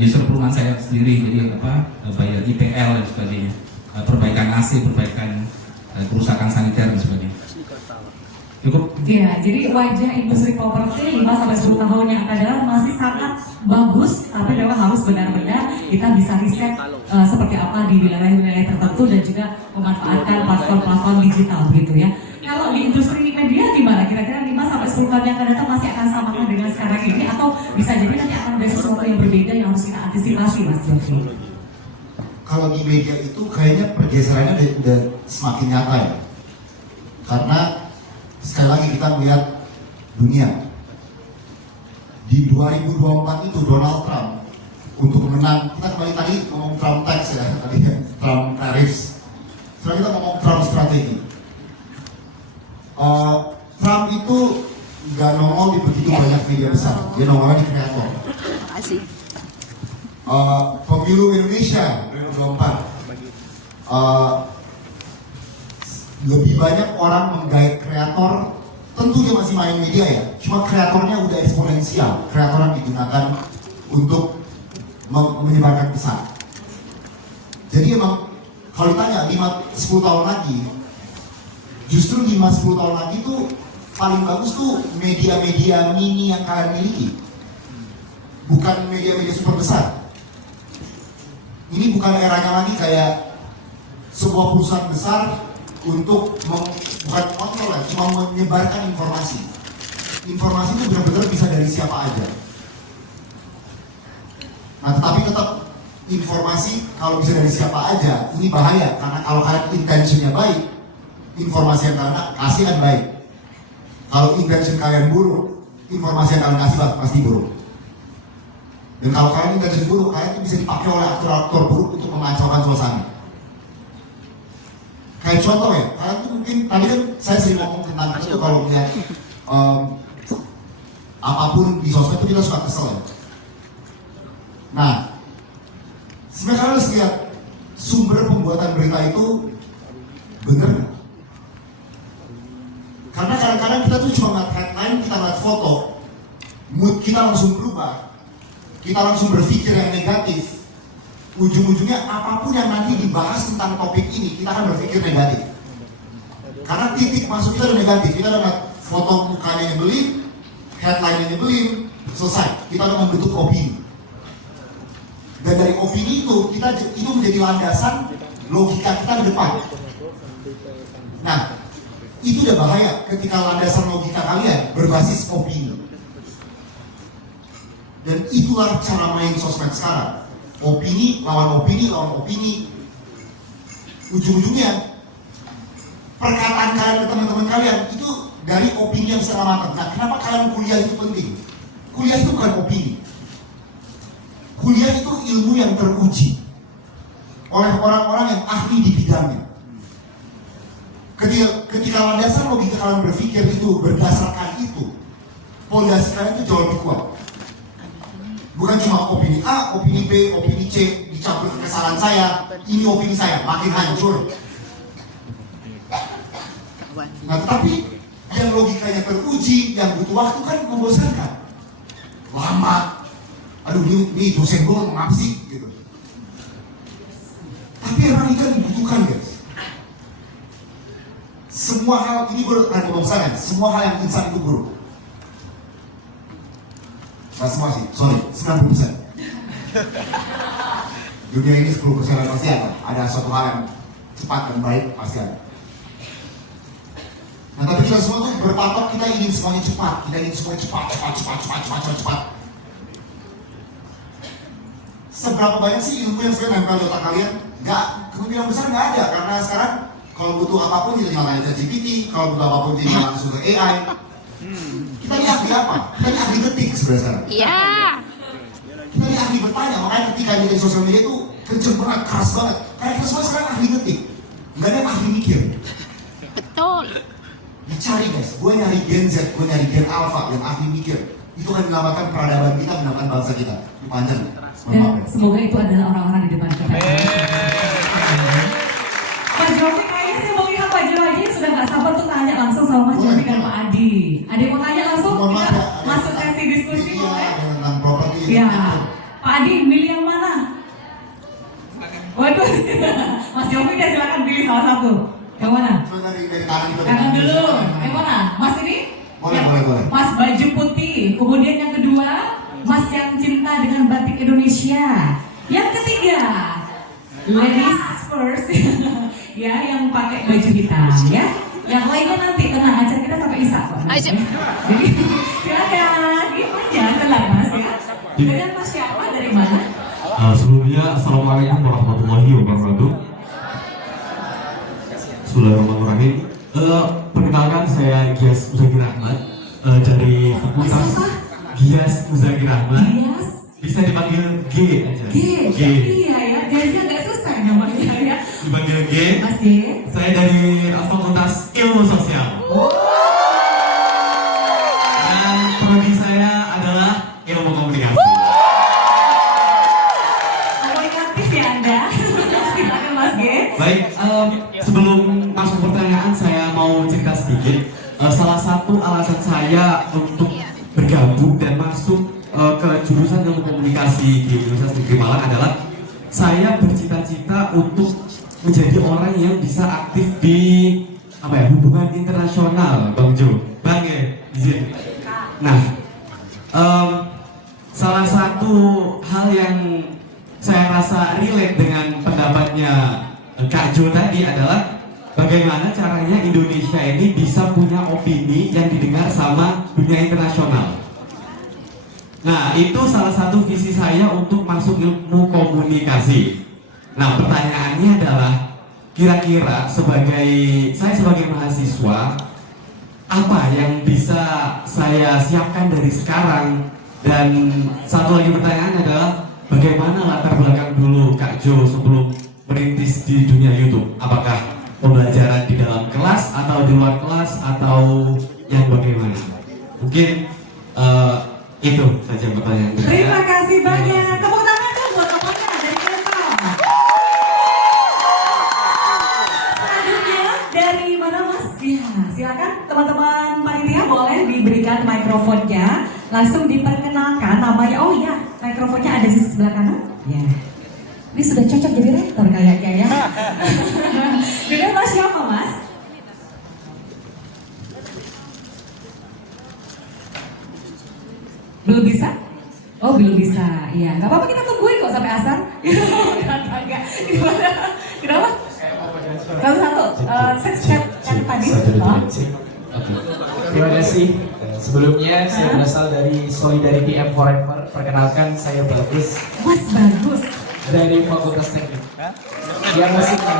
user perumahan saya sendiri, jadi bayar IPL dan sebagainya, perbaikan AC, perbaikan kerusakan saniter dan sebagainya. Cukup? Ya, jadi wajah industri properti 5-10 tahun yang akan datang masih sangat bagus, tapi memang harus benar-benar kita bisa riset seperti apa di wilayah-wilayah tertentu dan juga memanfaatkan platform-platform digital begitu ya. Kalau di industri media gimana? Kira-kira 5-10 tahun yang akan datang masih akan samakan dengan sekarang ini atau bisa jadi nanti akan ada sesuatu yang berbeda yang harus kita antisipasi, Mas Jovi? Kalau di media itu kayaknya pergeserannya udah semakin nyata ya. Karena sekali lagi kita melihat dunia. Di 2024 itu Donald Trump untuk menang, kita kembali tadi ngomong Trump tax ya, tadi ya, Trump tariffs. Sekarang kita ngomong Trump strategi. Trump itu nggak nongol di begitu banyak media besar, dia nongolnya di kreator. Pemilu Indonesia 2024, lebih banyak orang menggait kreator. Tentu dia masih main media ya, cuma kreatornya udah eksponensial. Kreator yang digunakan untuk menyebarkan pesan. Jadi emang kalau ditanya 5-10 tahun lagi, justru 5-10 tahun lagi tuh paling bagus tuh media-media mini yang kalian miliki, bukan media-media super besar. Ini bukan eranya lagi kayak sebuah perusahaan besar untuk bukan kontrol lah, cuma menyebarkan informasi. Informasi itu benar-benar bisa dari siapa aja. Nah, tetapi tetap informasi kalau bisa dari siapa aja ini bahaya, karena kalau kalian intentionnya baik, informasi yang kalian kasih kan baik. Kalau intention kalian buruk, informasi yang kalian kasih pasti buruk. Dan kalau kalian intention buruk, kalian itu bisa dipakai oleh aktor-aktor buruk untuk mengacaukan suasana. Kayak contoh ya, kalian tuh mungkin tadi kan saya sering ngomong tentang itu kalau lihat apapun di sosmed itu kita suka kesel ya. Nah, sebenarnya kalian harus lihat sumber pembuatan berita itu bener nggak? Karena kadang-kadang kita tuh cuma ngeliat headline, kita ngeliat foto, mood kita langsung berubah, kita langsung berpikir yang negatif. Ujung-ujungnya apapun yang nanti dibahas tentang topik ini, kita akan berpikir negatif. Karena titik masuk kita udah negatif, kita udah ngeliat foto mukanya nyebelin, headline-nya nyebelin, selesai. Kita udah membentuk opini. Dan dari opini itu menjadi landasan logika kita ke depan. Nah, itu udah bahaya ketika landasan logika kalian berbasis opini. Dan itulah cara main sosmed sekarang. Opini, lawan opini, lawan opini. Ujung-ujungnya perkataan kalian ke teman-teman kalian itu dari opini yang setengah matang. Nah, kenapa kalian kuliah itu penting? Kuliah itu bukan opini. Kuliah itu ilmu yang teruji oleh orang-orang yang ahli di bidangnya. Ketika landasan logika kalian berpikir itu berdasarkan itu, pondasi kalian itu jauh lebih kuat. Bukan cuma opini A, opini B, opini C, dicampur kesalahan saya, ini opini saya, makin hancur. Nah, tetapi yang logikanya teruji, yang butuh waktu kan membosankan. Lama. Aduh, ini dosen gue ngomong apa sih? Gitu. Tapi emang itu yang dibutuhkan, guys. Semua hal, ini gue akan ngomong sana, semua hal yang insan itu buruk. Nah, semua sih, sorry, 90%. Dunia ini 10% pasti ada. Ada suatu hal yang cepat dan baik pasti ada. Nah tapi kita semua tuh berpatok, kita ingin semuanya cepat. Kita ingin semuanya cepat. Seberapa banyak sih ilmu yang sebenarnya nempel di otak kalian? Kemungkinan besar nggak ada, karena sekarang kalau butuh apapun kita tinggal tanya ke GPT, kalau butuh apapun tinggal langsung ke AI. Kita ini ahli apa? Kita ini ahli ketik sebenarnya sekarang. Iya. Kita ini ahli bertanya, makanya ketika di sosial media itu kenceng banget, keras banget. Karena kita semua sekarang ahli ketik, nggak ada yang ahli mikir. Betul. Dicari guys, gue nyari Gen Z, gue nyari Gen Alpha yang ahli mikir. Itu akan menyelamatkan peradaban kita, menyelamatkan bangsa kita. Ini panjang. Dan semoga itu adalah orang-orang di depan kita. Pak Jovi, kayaknya saya mau lihat Pak Jovi sudah nggak sabar tuh tanya langsung sama Mas Jovi dan Pak Adi. Ada yang mau tanya langsung? Kita masuk sesi diskusi boleh? Tentang properti. Ya, Pak Adi milih yang mana? Waduh, Mas Jovi udah silakan pilih salah satu. Yang mana? Dari kanan juga. Kanan dulu. Yang mana? Mas ini? Boleh. Mas baju putih. Kemudian yang kedua, Mas yang cinta dengan batik Indonesia. Yang ketiga, ladies first. Ya, yang pakai baju hitam ya. Yang lainnya nanti tenang aja, kita sampai Isa kok. Ayo. Jadi silakan, gitu aja tenang Mas ya. Dengan Mas siapa dari mana? Sebelumnya, Assalamualaikum warahmatullahi wabarakatuh. Bismillahirrahmanirrahim. Perkenalkan, saya Gias Muzakir Ahmad dari Fakultas Gias Muzakir Ahmad. Gias. Bisa dipanggil G aja. G. Iya ya, Giasnya agak susah namanya ya. Dipanggil G. Mas G. Saya dari Fakultas Ilmu Sosial. Dan prodi saya adalah Ilmu Komunikasi. Komunikatif ya Anda. Silakan Mas G. Baik, sebelum masuk pertanyaan saya mau cerita sedikit. Salah satu alasan saya untuk bergabung dan masuk ke jurusan ilmu komunikasi di Universitas Negeri Malang adalah saya bercita-cita untuk menjadi orang yang bisa aktif di hubungan internasional, Bang Jo. Bang ya, izin. Nah, salah satu hal yang saya rasa relate dengan pendapatnya Kak Jo tadi adalah bagaimana caranya Indonesia ini bisa punya opini yang didengar sama dunia internasional. Nah, itu salah satu visi saya untuk masuk ilmu komunikasi. Nah, pertanyaannya adalah kira-kira saya sebagai mahasiswa apa yang bisa saya siapkan dari sekarang? Dan satu lagi pertanyaan adalah bagaimana latar belakang dulu Kak Jo sebelum merintis di dunia YouTube? Apakah pembelajaran di dalam kelas atau di luar kelas atau yang bagaimana? Mungkin itu saja pertanyaan saya. Terima kasih banyak. Tepuk tangan dong buat temannya dari Kelpa. Selanjutnya dari mana Mas? Ya, silakan teman-teman panitia boleh diberikan mikrofonnya. Langsung diperkenalkan namanya. Oh iya, mikrofonnya ada di sebelah kanan. Ya. Ini sudah cocok jadi rektor kayaknya ya. Dengan Mas siapa Mas? Belum bisa? Oh belum bisa, iya nggak apa-apa kita tungguin kok sampai asar. Enggak, gimana? Kenapa? Satu, set tadi. Terima kasih. Sebelumnya saya berasal dari Solidarity M Forever. Perkenalkan saya Bagus. Mas Bagus. Dari Fakultas Teknik. Yang musiknya.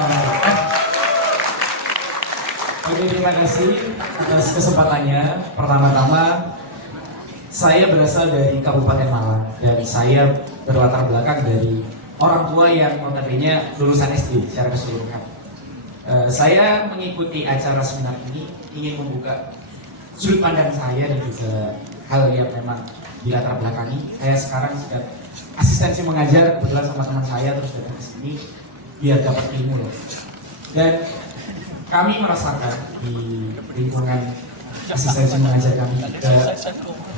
Oke, terima kasih atas kesempatannya. Pertama-tama saya berasal dari Kabupaten Malang dan saya berlatar belakang dari orang tua yang notabene lulusan SD secara keseluruhan. Saya mengikuti acara seminar ini ingin membuka sudut pandang saya dan juga hal yang memang dilatar belakangi. Saya sekarang sedang asistensi mengajar kebetulan sama teman saya terus datang ke sini biar dapat ilmu loh. Dan kami merasakan di lingkungan asistensi mengajar kami juga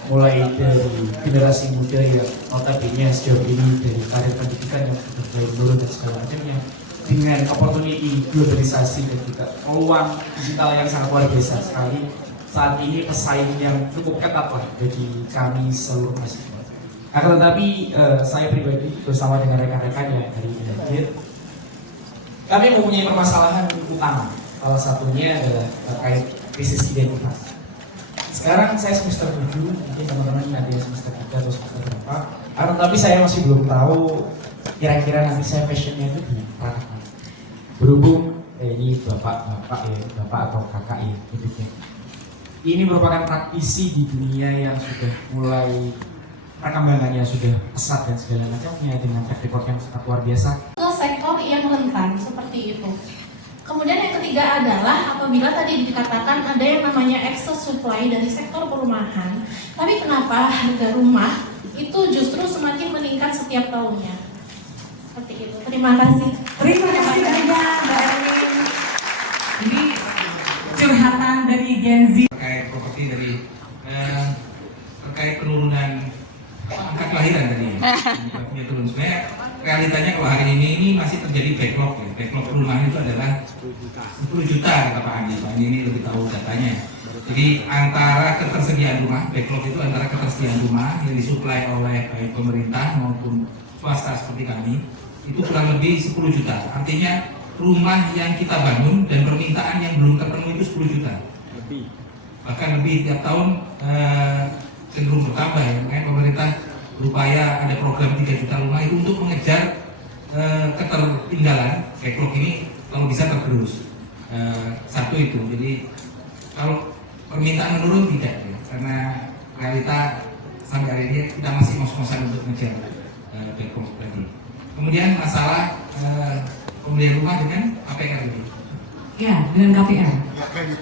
mulai dari generasi muda yang notabene sejauh ini dari karir pendidikan yang sudah mulai menurun dan segala macamnya dengan opportunity globalisasi dan juga peluang digital yang sangat luar biasa sekali saat ini pesaing yang cukup ketat lah bagi kami seluruh mahasiswa. Akan tetapi saya pribadi bersama dengan rekan-rekan yang hari ini hadir, kami mempunyai permasalahan utama. Salah satunya adalah terkait krisis identitas. Sekarang saya semester 7, mungkin teman-teman ada yang semester 3 atau semester berapa. Akan tetapi saya masih belum tahu kira-kira nanti saya passionnya itu di ranah mana. Berhubung ini bapak atau kakak ya hidupnya. Ini merupakan praktisi di dunia yang sudah mulai perkembangannya sudah pesat dan segala macamnya dengan track record yang sangat luar biasa. Ke sektor yang rentan seperti itu. Kemudian yang ketiga adalah apabila tadi dikatakan ada yang namanya excess supply dari sektor perumahan, tapi kenapa harga rumah itu justru semakin meningkat setiap tahunnya? Seperti itu. Terima kasih. Terima kasih banyak Mbak Erwin. Ini curhatan dari Gen Z. Terkait properti dari terkait penurunan angka kelahiran tadi. Angkanya turun. Sebenarnya realitanya kalau hari ini masih terjadi backlog ya. Backlog perumahan itu adalah 10 juta kata Pak Andi. Pak Andi ini lebih tahu datanya. Jadi antara ketersediaan rumah, backlog itu antara ketersediaan rumah yang disuplai oleh baik pemerintah maupun swasta seperti kami itu kurang lebih 10 juta. Artinya rumah yang kita bangun dan permintaan yang belum terpenuhi itu 10 juta. Bahkan lebih tiap tahun cenderung bertambah ya. Makanya pemerintah berupaya ada program 3 juta rumah itu untuk mengejar ketertinggalan backlog ini kalau bisa tergerus. Satu itu. Jadi kalau permintaan menurun tidak ya. Karena realita sampai hari ini kita masih ngos-ngosan untuk mengejar backlog tadi. Kemudian masalah pembelian rumah dengan KPR ini. Ya, dengan KPR. Ya, kredit.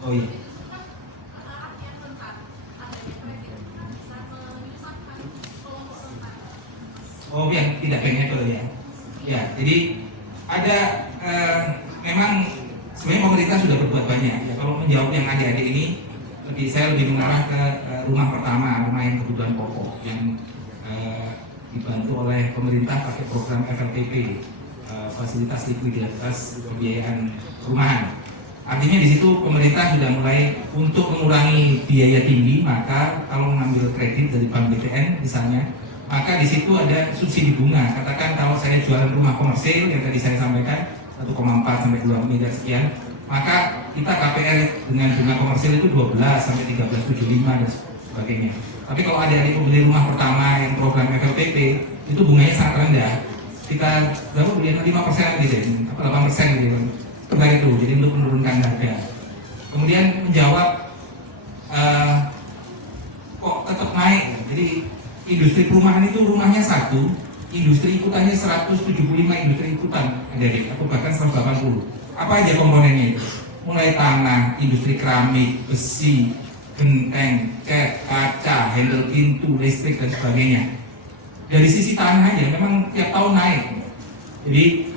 Oh iya. Oh yang tidak bankable ya. Ya, jadi ada memang sebenarnya pemerintah sudah berbuat banyak. Ya, kalau menjawab yang adik-adik ini, saya lebih mengarah ke rumah pertama, rumah yang kebutuhan pokok yang dibantu oleh pemerintah pakai program FLTP, fasilitas likuiditas pembiayaan perumahan. Artinya di situ pemerintah sudah mulai untuk mengurangi biaya tinggi, maka kalau mengambil kredit dari Bank BTN misalnya, maka di situ ada subsidi bunga. Katakan kalau saya jualan rumah komersil yang tadi saya sampaikan 1,4 sampai 2 miliar sekian, maka kita KPR dengan bunga komersil itu 12 sampai 13,75 dan sebagainya. Tapi kalau ada di pembeli rumah pertama yang program FLTP itu bunganya sangat rendah, kita berapa bulan 5% gitu, apa 8% gitu. Itu jadi untuk menurunkan harga. Kemudian menjawab kok tetap naik. Jadi industri perumahan itu rumahnya satu, industri ikutannya 175 industri ikutan ada atau bahkan 180. Apa aja komponennya itu? Mulai tanah, industri keramik, besi, genteng, cat, kaca, handle pintu, listrik dan sebagainya. Dari sisi tanah aja memang tiap tahun naik. Jadi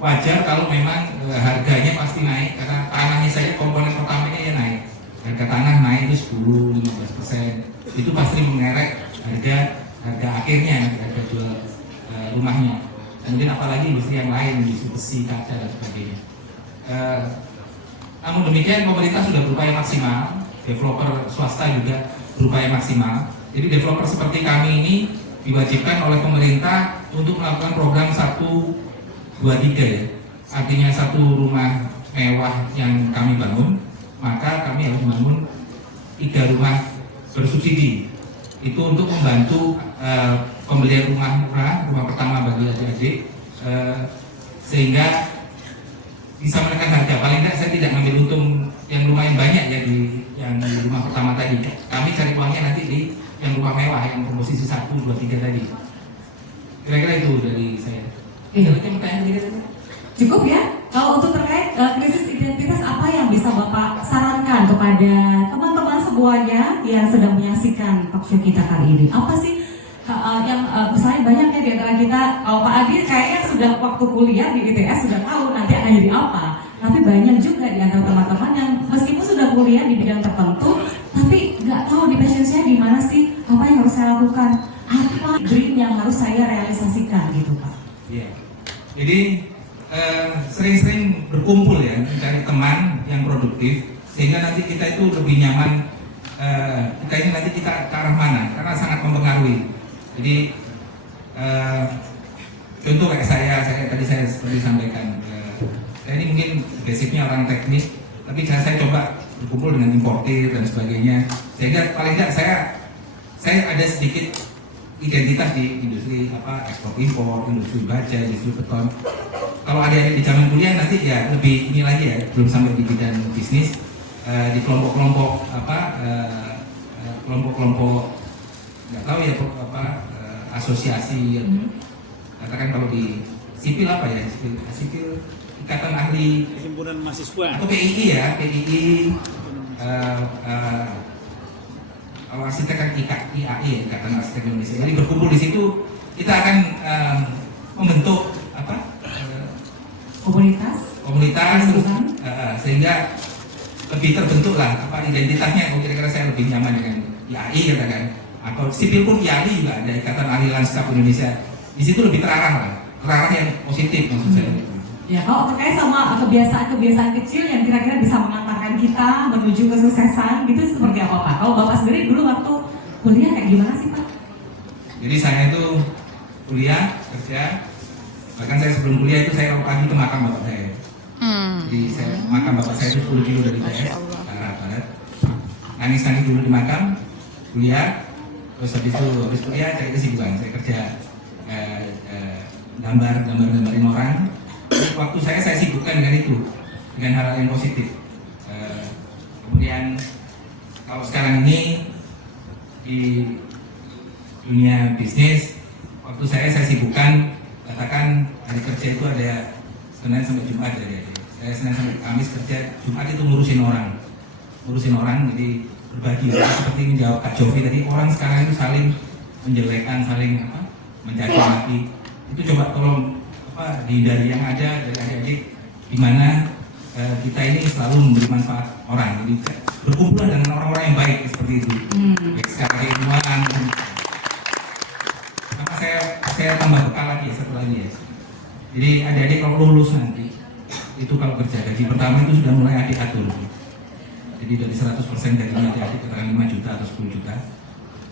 wajar kalau memang harganya pasti naik karena tanahnya saja komponen pertamanya ya naik. Harga tanah naik itu 10-15%. Itu pasti mengerek harga akhirnya, harga jual rumahnya. Kemudian apalagi industri yang lain, industri besi, kaca dan sebagainya. Namun demikian pemerintah sudah berupaya maksimal, developer swasta juga berupaya maksimal. Jadi developer seperti kami ini diwajibkan oleh pemerintah untuk melakukan program 1-2-3 ya. Artinya satu rumah mewah yang kami bangun, maka kami harus membangun 3 rumah bersubsidi. Itu untuk membantu pembelian rumah murah, rumah pertama bagi adik-adik, sehingga bisa menekan harga. Paling tidak saya tidak ngambil untung yang lumayan banyak ya di rumah pertama tadi. Kami cari uangnya nanti di yang rumah mewah yang posisi 1, 2, 3 tadi. Kira-kira itu dari saya. Cukup ya? Kalau untuk terkait krisis identitas, apa yang bisa Bapak sarankan kepada teman-teman semuanya yang sedang menyaksikan talk show kita kali ini? Apa sih yang misalnya banyak ya di antara kita, kalau Pak Adi kayaknya sudah waktu kuliah di ITS sudah tahu nanti akan jadi apa. Tapi banyak juga di antara teman-teman yang meskipun sudah kuliah di bidang tertentu, tapi nggak tahu di passion-nya di mana sih, apa yang harus saya lakukan, apa dream yang harus saya realisasikan gitu Pak. Iya. Jadi sering-sering berkumpul ya, mencari teman yang produktif, sehingga nanti kita itu lebih nyaman. Kita ini nanti kita ke arah mana? Karena sangat mempengaruhi. Jadi contoh kayak saya tadi saya seperti sampaikan, saya ini mungkin basicnya orang teknik, tapi saya coba berkumpul dengan importir dan sebagainya, sehingga paling tidak saya ada sedikit identitas di industri ekspor impor, industri baja, industri beton. Kalau ada yang di zaman kuliah nanti ya lebih ini lagi ya, belum sampai di bidang bisnis, di kelompok-kelompok kelompok-kelompok nggak tahu ya asosiasi, katakan kalau di sipil apa ya, sipil ikatan ahli Himpunan mahasiswa atau PII ya, PII, kalau arsitek kan IAI, Ikatan Arsitek Indonesia. Jadi berkumpul di situ kita akan membentuk komunitas terus, sehingga lebih terbentuk lah identitasnya. Kira-kira saya lebih nyaman dengan IAI katakan, atau sipil pun IAI juga ada, Ikatan Ahli Lanskap Indonesia. Di situ lebih terarah yang positif maksud saya. Ya, kalau terkait sama kebiasaan-kebiasaan kecil yang kira-kira bisa mengantarkan kita menuju kesuksesan, gitu seperti apa Pak? Kalau Bapak sendiri dulu waktu kuliah kayak gimana sih Pak? Jadi saya itu kuliah, kerja, bahkan saya sebelum kuliah itu saya pagi ke makam bapak saya. Jadi makam bapak saya itu 10 kilo dari PS, ke arah barat. Nangis-nangis dulu di makam, kuliah, terus habis kuliah cari kesibukan, saya kerja gambarin orang. Waktu saya sibukkan dengan itu, dengan hal-hal yang positif. Kemudian kalau sekarang ini di dunia bisnis, waktu saya sibukkan, katakan hari kerja itu ada Senin sampai Jumat ya. Saya Senin sampai Kamis kerja, Jumat itu ngurusin orang, jadi berbagi. Seperti menjawab Kak Jovi tadi, orang sekarang itu saling menjelekkan, saling mencaci maki. Itu coba tolong dihindari, yang ada dari adik-adik, di mana kita ini selalu memberi manfaat orang. Jadi berkumpul dengan orang-orang yang baik seperti itu, baik secara keilmuan. Maka saya tambah bekal lagi ya, satu lagi ya. Jadi adik-adik kalau lulus nanti, itu kalau kerja gaji pertama itu sudah mulai adik atur. Jadi dari 100% dari adik-adik katakan 5 juta atau 10 juta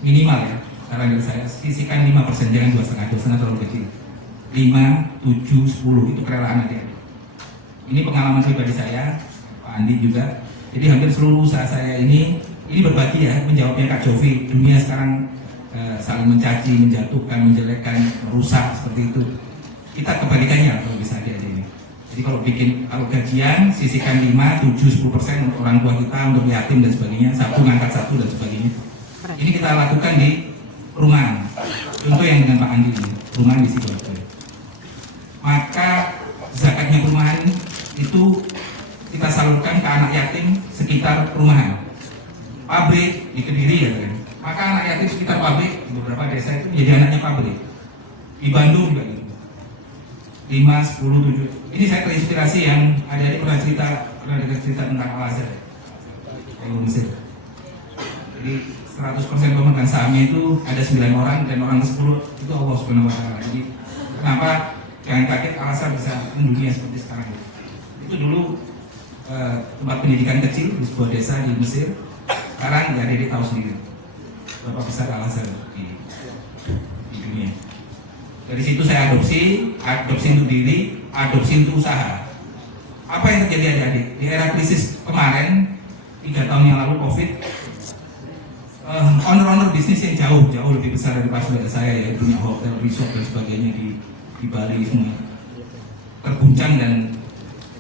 minimal ya. Sekarang dari saya sisihkan 5%, jangan 2,5 terlalu kecil. 5, 7, 10 itu kerelaan adik-adik. Ini pengalaman pribadi saya, Pak Andi juga. Jadi hampir seluruh usaha saya ini berbagi ya, menjawabnya Kak Jovi. Dunia sekarang saling mencaci, menjatuhkan, menjelekkan, merusak seperti itu. Kita kebalikannya kalau bisa adik-adik ini. Jadi kalau gajian sisihkan 5, 7, 10% untuk orang tua kita, untuk yatim dan sebagainya, satu ngangkat satu dan sebagainya. Ini kita lakukan di perumahan. Contoh yang dengan Pak Andi ini, perumahan di Sidoarjo. Maka zakatnya perumahan itu kita salurkan ke anak yatim sekitar perumahan. Pabrik di Kediri ya kan. Maka anak yatim sekitar pabrik di beberapa desa itu menjadi anaknya pabrik. Di Bandung juga gitu. 5, 10, 7. Ini saya terinspirasi yang adik-adik pernah cerita tentang Al-Azhar yang Mesir. Jadi 100% pemegang sahamnya itu ada 9 orang dan orang ke-10 itu Allah Subhanahu wa taala. Jadi kenapa jangan kaget Al-Azhar bisa mendunia seperti sekarang. Itu dulu tempat pendidikan kecil di sebuah desa di Mesir. Sekarang ya adik-adik tahu sendiri berapa besar Al-Azhar di dunia. Dari situ saya adopsi untuk diri, adopsi untuk usaha. Apa yang terjadi adik-adik? Di era krisis kemarin, 3 tahun yang lalu COVID, owner-owner bisnis yang jauh lebih besar dari saudara saya ya, punya hotel, resort dan sebagainya di Bali semua terguncang dan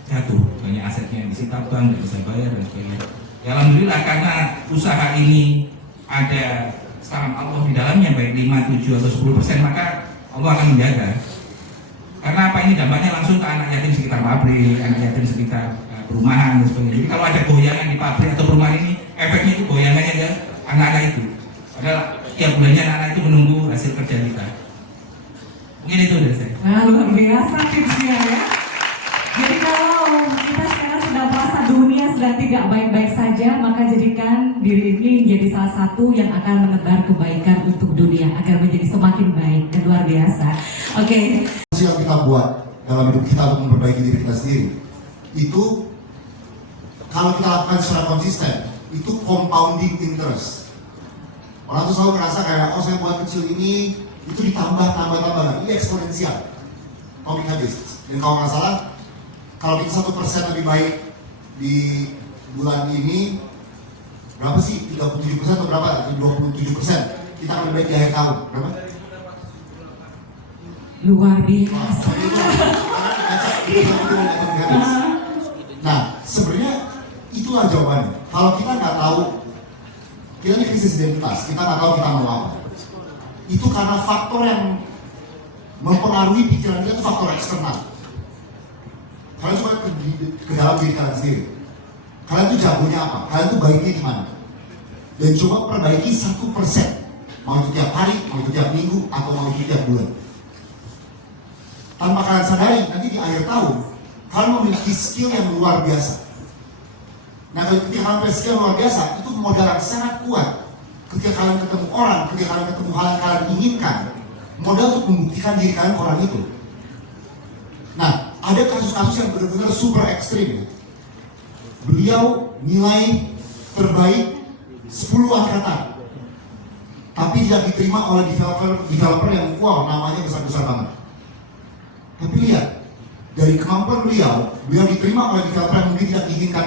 jatuh, banyak asetnya yang disita bank, tidak bisa bayar dan sebagainya. Ya alhamdulillah karena usaha ini ada salam Allah di dalamnya, baik 5, 7 atau 10%, maka Allah akan menjaga. Karena apa, ini dampaknya langsung ke anak yatim sekitar pabrik, anak yatim sekitar perumahan dan sebagainya. Jadi kalau ada goyangan di pabrik atau perumahan ini, efeknya itu goyangannya ke anak-anak itu. Padahal tiap bulannya anak-anak itu menunggu hasil kerja kita. Mungkin itu dari saya. Nah, luar biasa tipsnya ya. Jadi kalau kita sekarang sedang merasa dunia sedang tidak baik-baik saja, maka jadikan diri ini menjadi salah satu yang akan menebar kebaikan untuk dunia agar menjadi semakin baik dan luar biasa. Oke. Yang kita buat dalam hidup kita untuk memperbaiki diri kita sendiri itu kalau kita lakukan secara konsisten, itu compounding interest. Orang tuh selalu merasa kayak, oh saya buat kecil ini, itu ditambah. Ini eksponensial. Komik habis. Dan kalau nggak salah, kalau kita 1% lebih baik di bulan ini, berapa sih? 37% atau berapa? 27%. Kita akan lebih baik di akhir tahun. Berapa? Luar biasa. Nah, sebenarnya itulah jawabannya. Kalau kita nggak tahu, kita ini krisis identitas, kita nggak tahu kita mau apa. Itu karena faktor yang mempengaruhi pikiran kita itu faktor eksternal. Kalian coba ke dalam diri kalian sendiri. Kalian tuh jagonya apa? Kalian tuh baiknya di mana? Dan coba perbaiki 1%. Mau itu tiap hari, mau itu tiap minggu, atau mau itu tiap bulan. Tanpa kalian sadari, nanti di akhir tahun, kalian memiliki skill yang luar biasa. Nah, ketika kalian punya skill yang luar biasa, itu modal yang sangat kuat. Ketika kalian ketemu orang, ketika kalian ketemu hal yang kalian inginkan, modal untuk membuktikan diri kalian ke orang itu. Nah, ada kasus-kasus yang benar-benar super ekstrim. Ya. Beliau nilai terbaik 10 angkatan, tapi tidak diterima oleh developer yang wow, namanya besar-besar banget. Tapi lihat, dari kemampuan beliau diterima oleh developer yang mungkin tidak diinginkan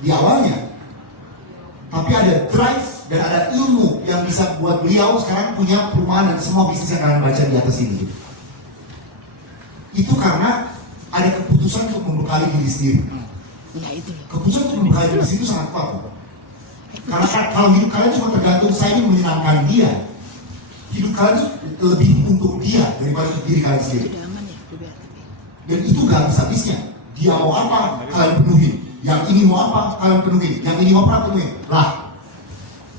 di awalnya. Tapi ada drive dan ada ilmu yang bisa buat beliau sekarang punya perumahan dan semua bisnis yang kalian baca di atas ini. Itu karena ada keputusan untuk membekali diri sendiri. Keputusan untuk membekali diri sendiri itu sangat kuat. Karena kalau hidup kalian cuma tergantung saya ini menyenangkan dia, hidup kalian itu lebih untuk dia daripada untuk diri kalian sendiri. Dan itu gak habis habisnya. Dia mau apa, kalian penuhin. Yang ini mau apa, kalian penuhin. Yang ini mau apa, penuhin. Lah,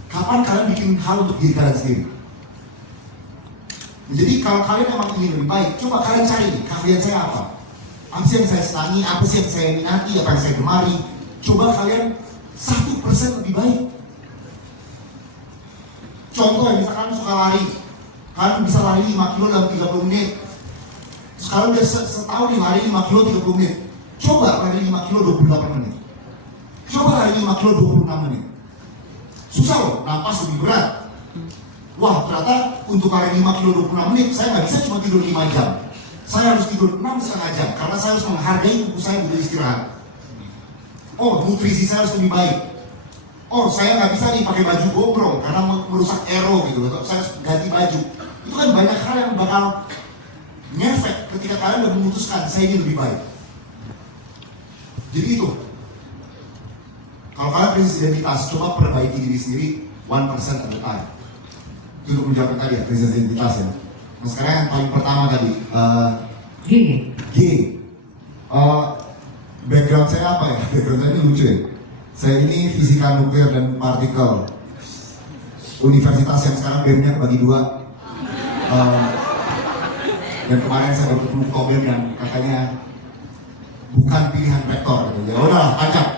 kapan kalian bikin hal untuk diri kalian sendiri? Jadi kalau kalian memang ingin lebih baik, coba kalian cari nih, keahlian saya apa? Apa sih yang saya senangi, apa sih yang saya minati, apa yang saya gemari? Coba kalian 1% lebih baik. Contoh ya, misalkan kalian suka lari, kalian bisa lari 5 kilo dalam 30 menit. Terus kalian udah setahun nih lari 5 kilo 30 menit. Coba lari 5 kilo 28 menit. Coba lari 5 kilo 26 menit. Susah loh, napas lebih berat. Wah, ternyata untuk lari 5 kilo 26 menit, saya nggak bisa cuma tidur 5 jam. Saya harus tidur 6,5 jam, karena saya harus menghargai tubuh saya untuk istirahat. Oh, nutrisi saya harus lebih baik. Oh, saya nggak bisa nih pakai baju gombrong, karena merusak aero gitu. Saya harus ganti baju. Itu kan banyak hal yang bakal ngefek ketika kalian udah memutuskan, saya ini lebih baik. Jadi itu. Kalau kalian krisis identitas, coba perbaiki diri sendiri 1% at a time. Itu untuk menjawab tadi ya, krisis identitas ya. Nah sekarang yang paling pertama tadi, G. Background saya apa ya? Background saya ini lucu ya. Saya ini fisika nuklir dan partikel. Universitas yang sekarang BEM-nya kebagi 2. Dan kemarin saya baru ketemu Kobem yang katanya bukan pilihan rektor gitu. Ya udahlah, panjang.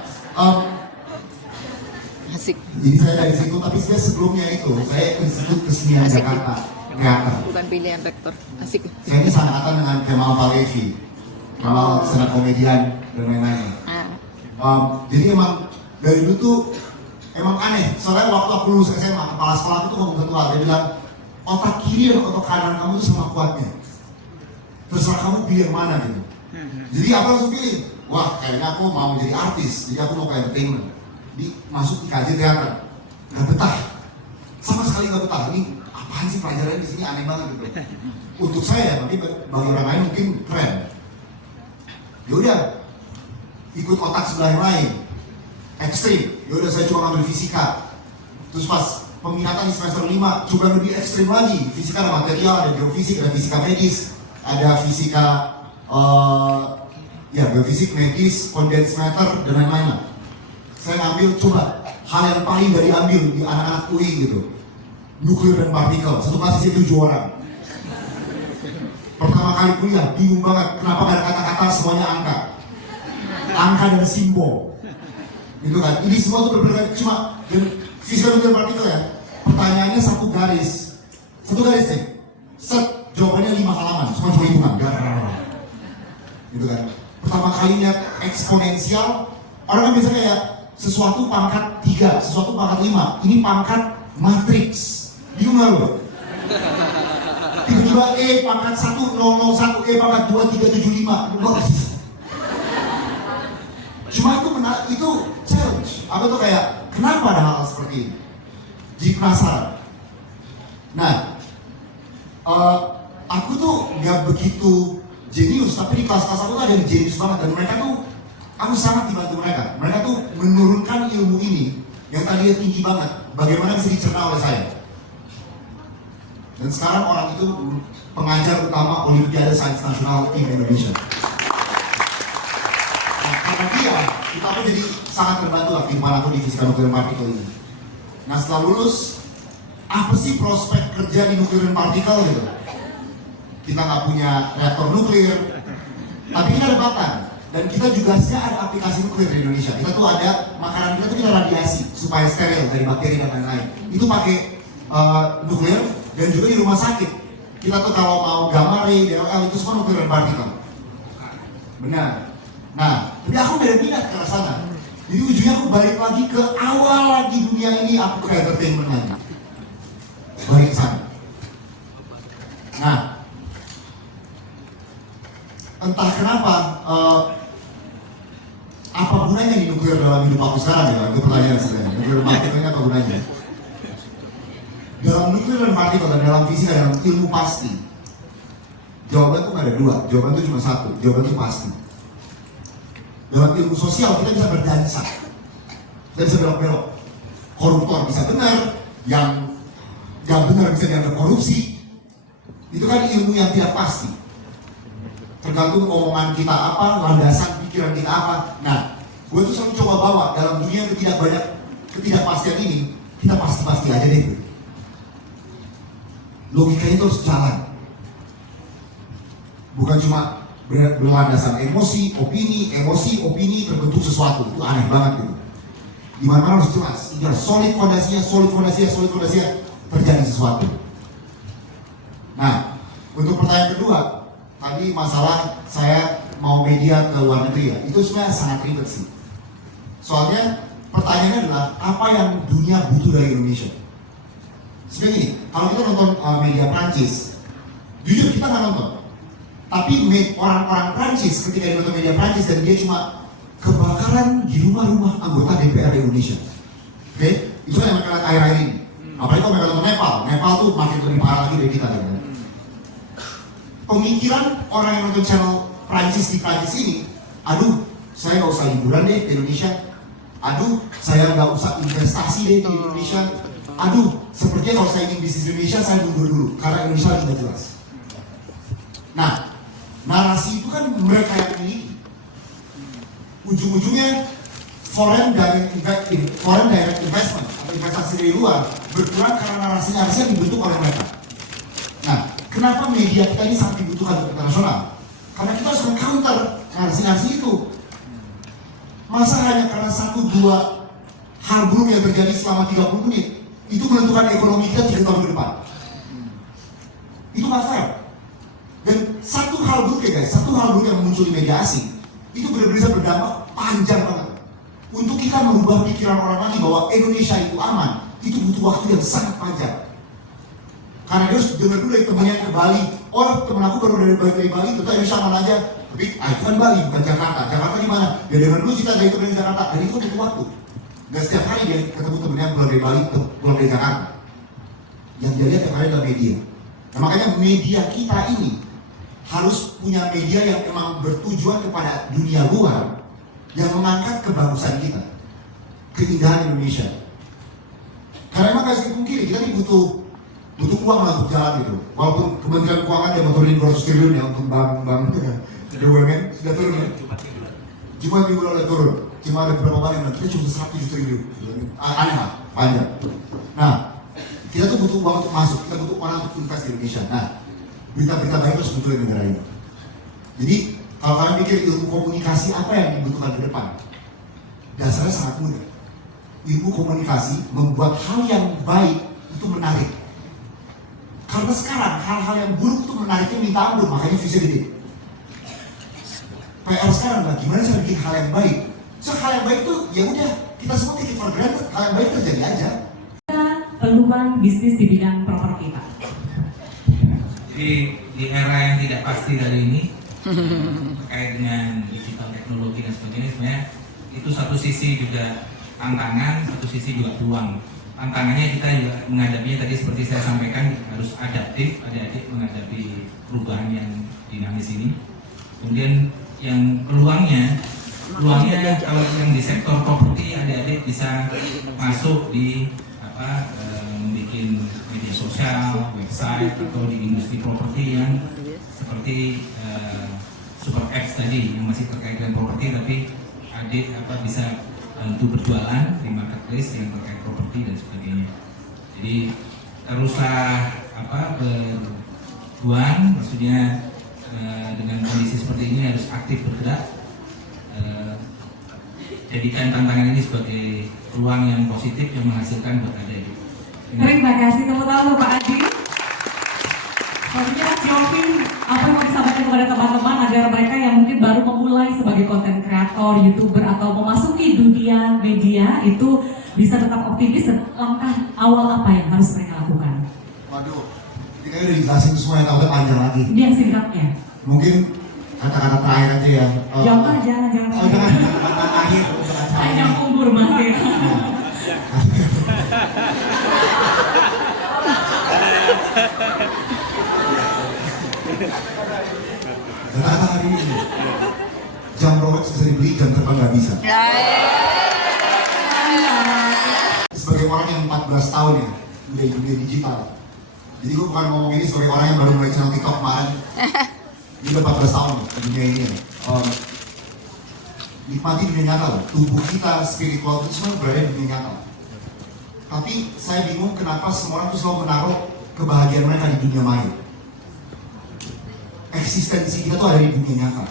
Asik. Jadi saya dari situ, tapi saya sebelumnya itu saya Institut Kesenian Jakarta, teater. Bukan pilihan rektor. Asik. Saya ini sangkatan dengan Kemal Palevi, Kemal stand up komedian dan lain-lain. Jadi emang dari dulu tuh emang aneh. Soalnya waktu aku lulus SMA, kepala sekolah itu ngomong satu hal, dia bilang otak kiri dan otak kanan kamu itu sama kuatnya. Terserah kamu pilih yang mana gitu. Jadi aku langsung pilih, wah kayaknya aku mau jadi artis, jadi aku mau ke entertainment. Masuk IKJ teater, nggak betah, sama sekali nggak betah. Ini apaan sih pelajaran di sini aneh banget gitu. Untuk saya, tapi bagi orang lain mungkin keren. Yaudah, ikut otak sebelah yang lain, ekstrim. Yaudah saya cuma ngambil fisika. Terus pas peminatan di semester 5, coba lebih ekstrim lagi. Fisika ada material, ada geofisik, ada fisika medis, ada fisika geofisik, medis, condensed matter dan lain-lain lah. Saya ngambil coba hal yang paling gak diambil di anak-anak UI gitu, nuklir dan partikel. Satu kelas itu 7 orang. Pertama kali kuliah bingung banget kenapa gak ada kata-kata, semuanya angka dan simbol gitu kan. Ini semua tuh berbeda, cuma fisika nuklir dan partikel ya, pertanyaannya satu garis nih, set jawabannya 5 halaman, semua hitungan gitu kan. Pertama kali lihat eksponensial Orang kan biasa kayak sesuatu pangkat 3, sesuatu pangkat 5. Ini pangkat matrix. Bingung gak lo? Tiba-tiba pangkat 1001, pangkat 2375. Cuma itu challenge. Aku tuh kayak, kenapa ada hal seperti ini? Jadi penasaran. Nah, aku tuh nggak begitu jenius, tapi di kelas-kelas aku tuh ada yang jenius banget. Dan mereka tuh, aku sangat dibantu mereka. Mereka tuh menurunkan ilmu ini, yang tadinya tinggi banget, bagaimana bisa dicerna oleh saya. Dan sekarang orang itu pengajar utama Olimpiade Sains Nasional Tim Indonesia. Nah, karena dia, kita pun jadi sangat terbantu lah kehidupan aku di fisika nuklir partikel ini. Nah, setelah lulus, apa sih prospek kerja di nuklir partikel gitu? Kita nggak punya reaktor nuklir, tapi kita ada bahan. Dan kita juga ada aplikasi nuklir di Indonesia. Kita tuh ada, makanan kita tuh kita radiasi supaya steril dari bakteri dan lain-lain. Itu pakai nuklir dan juga di rumah sakit. Kita tuh kalau mau gamma ray, DLL itu semua nuklir dan partikel. Benar. Nah, tapi aku gak ada minat ke arah sana. Jadi ujungnya aku balik lagi ke awal lagi dunia ini, aku ke entertainment lagi. Balik ke sana. Nah, entah kenapa, apa gunanya nih nuklir dalam hidup aku sekarang ya? Itu pertanyaan sebenarnya. Nuklir partikelnya apa gunanya? Dalam nuklir dan partikel dan dalam fisika, dalam ilmu pasti, jawaban tuh gak ada dua, jawaban tuh cuma satu, jawaban tuh pasti. Dalam ilmu sosial kita bisa berdansa, kita bisa belok-belok. Koruptor bisa benar, yang benar bisa dianggap korupsi. Itu kan ilmu yang tidak pasti. Tergantung omongan kita apa, landasan pikiran kita apa. Nah, gue tuh selalu coba bawa dalam dunia ketidakpastian ini, kita pasti-pasti aja deh. Logikanya itu harus jalan. Bukan cuma berlandasan emosi, opini terbentuk sesuatu. Itu aneh banget gitu. Dimana harus jelas, ini harus solid fondasinya, terjadi sesuatu. Nah, untuk pertanyaan kedua, tadi masalah saya mau media ke luar negeri ya, itu sebenarnya sangat ribet sih. Soalnya pertanyaannya adalah apa yang dunia butuh dari Indonesia. Sebenarnya gini, kalau kita nonton media Prancis, jujur kita nggak nonton. Tapi orang-orang Prancis ketika dia nonton media Prancis dan dia cuma kebakaran di rumah-rumah anggota DPR Indonesia. Oke? Itu yang mereka lihat akhir-akhir ini. Apalagi kalau mereka nonton Nepal tuh makin lebih parah lagi dari kita. Kan? Pemikiran orang yang nonton channel Prancis di Prancis ini, aduh, saya nggak usah liburan deh ke Indonesia. Aduh, saya nggak usah investasi deh di Indonesia. Aduh, sepertinya kalau saya ingin bisnis di Indonesia, saya mundur dulu karena Indonesia tidak jelas. Nah, narasi itu kan mereka yang memiliki. Ujung-ujungnya foreign direct investment atau investasi dari luar berkurang karena narasi-narasi yang dibentuk oleh mereka. Nah, kenapa media kita ini sangat dibutuhkan untuk internasional? Karena kita harus counter narasi-narasi itu. Masa hanya karena 1-2 hal buruk yang terjadi selama 30 menit itu menentukan ekonomi kita 3 tahun ke depan. Itu nggak fair. Dan satu hal buruk ya guys, satu hal buruk yang muncul di media asing itu benar-benar bisa berdampak panjang banget. Untuk kita merubah pikiran orang lagi bahwa Indonesia itu aman, itu butuh waktu yang sangat panjang. Karena dia harus dengar dulu dari temannya ke Bali. Oh, temen aku baru dari Bali, ternyata Indonesia aman aja. Tapi itu kan Bali, bukan Jakarta. Jakarta di mana? Dia dengar dulu cerita dari temen di Jakarta, dan itu butuh waktu. Dan setiap hari dia ketemu temennya pulang dari Bali, pulang dari Jakarta. Yang dia lihat tiap hari adalah media. Nah, makanya media kita ini harus punya media yang memang bertujuan kepada dunia luar, yang mengangkat kebagusan kita, keindahan Indonesia. Karena emang gak dipungkiri, kita ini butuh uang lah untuk jalan gitu. Walaupun Kementerian Keuangan dia mau turunin 200 triliun ya untuk bank BUMN sudah turun ya. Cuma minggu lalu turun. Cuma ada beberapa bank yang bilang kita cuma 107 triliun. Aneh lah, panjang. Nah, kita tuh butuh uang untuk masuk, kita butuh orang untuk invest di Indonesia. Nah, berita-berita baik harus muncul di negara ini. Jadi kalau kalian pikir ilmu komunikasi apa yang dibutuhkan ke depan, dasarnya sangat mudah. Ilmu komunikasi membuat hal yang baik itu menarik. Karena sekarang hal-hal yang buruk itu menariknya minta ampun, makanya visi gede. PR sekarang adalah gimana saya bikin hal yang baik So hal yang baik tuh ya udah kita semua take it for granted, hal yang baik terjadi aja. Peluang bisnis di bidang properti, Pak. Jadi di era yang tidak pasti kali ini terkait dengan digital teknologi dan sebagainya, sebenarnya itu satu sisi juga tantangan, satu sisi juga peluang. Tantangannya kita juga menghadapinya tadi seperti saya sampaikan harus adaptif, adik-adik menghadapi perubahan yang dinamis ini. Kemudian yang peluangnya kalau yang di sektor properti adik-adik bisa masuk di membuat media sosial, website atau di industri properti yang seperti super apps tadi yang masih terkait dengan properti, tapi adik bisa bantu berjualan di marketplace yang terkait properti dan sebagainya. Jadi teruslah berjuang, maksudnya dengan kondisi seperti ini harus aktif bergerak. Jadikan tantangan ini sebagai peluang yang positif yang menghasilkan buat adik-adik. Terima kasih, tepuk tangan Pak Adi. Selanjutnya Yofi, apa yang mau disampaikan kepada teman-teman agar mereka yang mungkin baru memulai sebagai konten kreator, youtuber atau memasuki dunia media itu bisa tetap optimis dan langkah awal apa yang harus mereka lakukan? Waduh, ini kayaknya udah dijelasin semua yang takutnya panjang lagi. Ini yang singkatnya. Mungkin kata-kata terakhir aja ya. Jangan. Oh jangan, kata akhir. Panjang umur masih. Kata hari ini, jam Rolex bisa dibeli, jam terbang nggak bisa. Sebagai orang yang 14 tahun ya, udah dunia digital. Jadi gue bukan ngomong ini sebagai orang yang baru mulai channel TikTok kemarin. Ini udah 14 tahun di dunia ini ya. Nikmati dunia nyata loh. Tubuh kita, spiritual itu semua berada di dunia nyata. Tapi saya bingung kenapa semua orang tuh selalu menaruh kebahagiaan mereka di dunia maya. Eksistensi kita tuh ada di dunia nyata.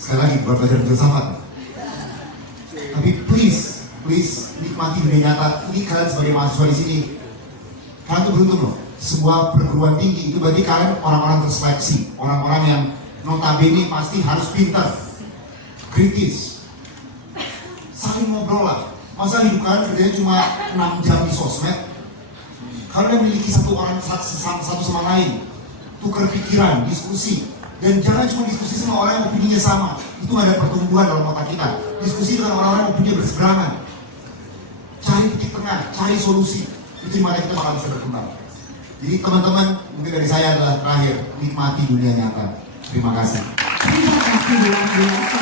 Sekali lagi buat belajar filsafat. Tapi please nikmati dunia nyata. Ini kalian sebagai mahasiswa di sini, kalian tuh beruntung loh. Sebuah perguruan tinggi itu berarti kalian orang-orang terseleksi, orang-orang yang notabene pasti harus pintar, kritis, saling ngobrol lah. Masa hidup kalian kerjanya cuma 6 jam di sosmed? Kalian memiliki satu sama lain, tukar pikiran, diskusi, dan jangan cuma diskusi sama orang yang opininya sama. Itu nggak ada pertumbuhan dalam otak kita. Diskusi dengan orang-orang yang opininya berseberangan. Cari titik tengah, cari solusi. Itu dimana kita bakal bisa berkembang. Jadi teman-teman, mungkin dari saya adalah terakhir, nikmati dunia nyata. Terima kasih. Terima kasih luar biasa.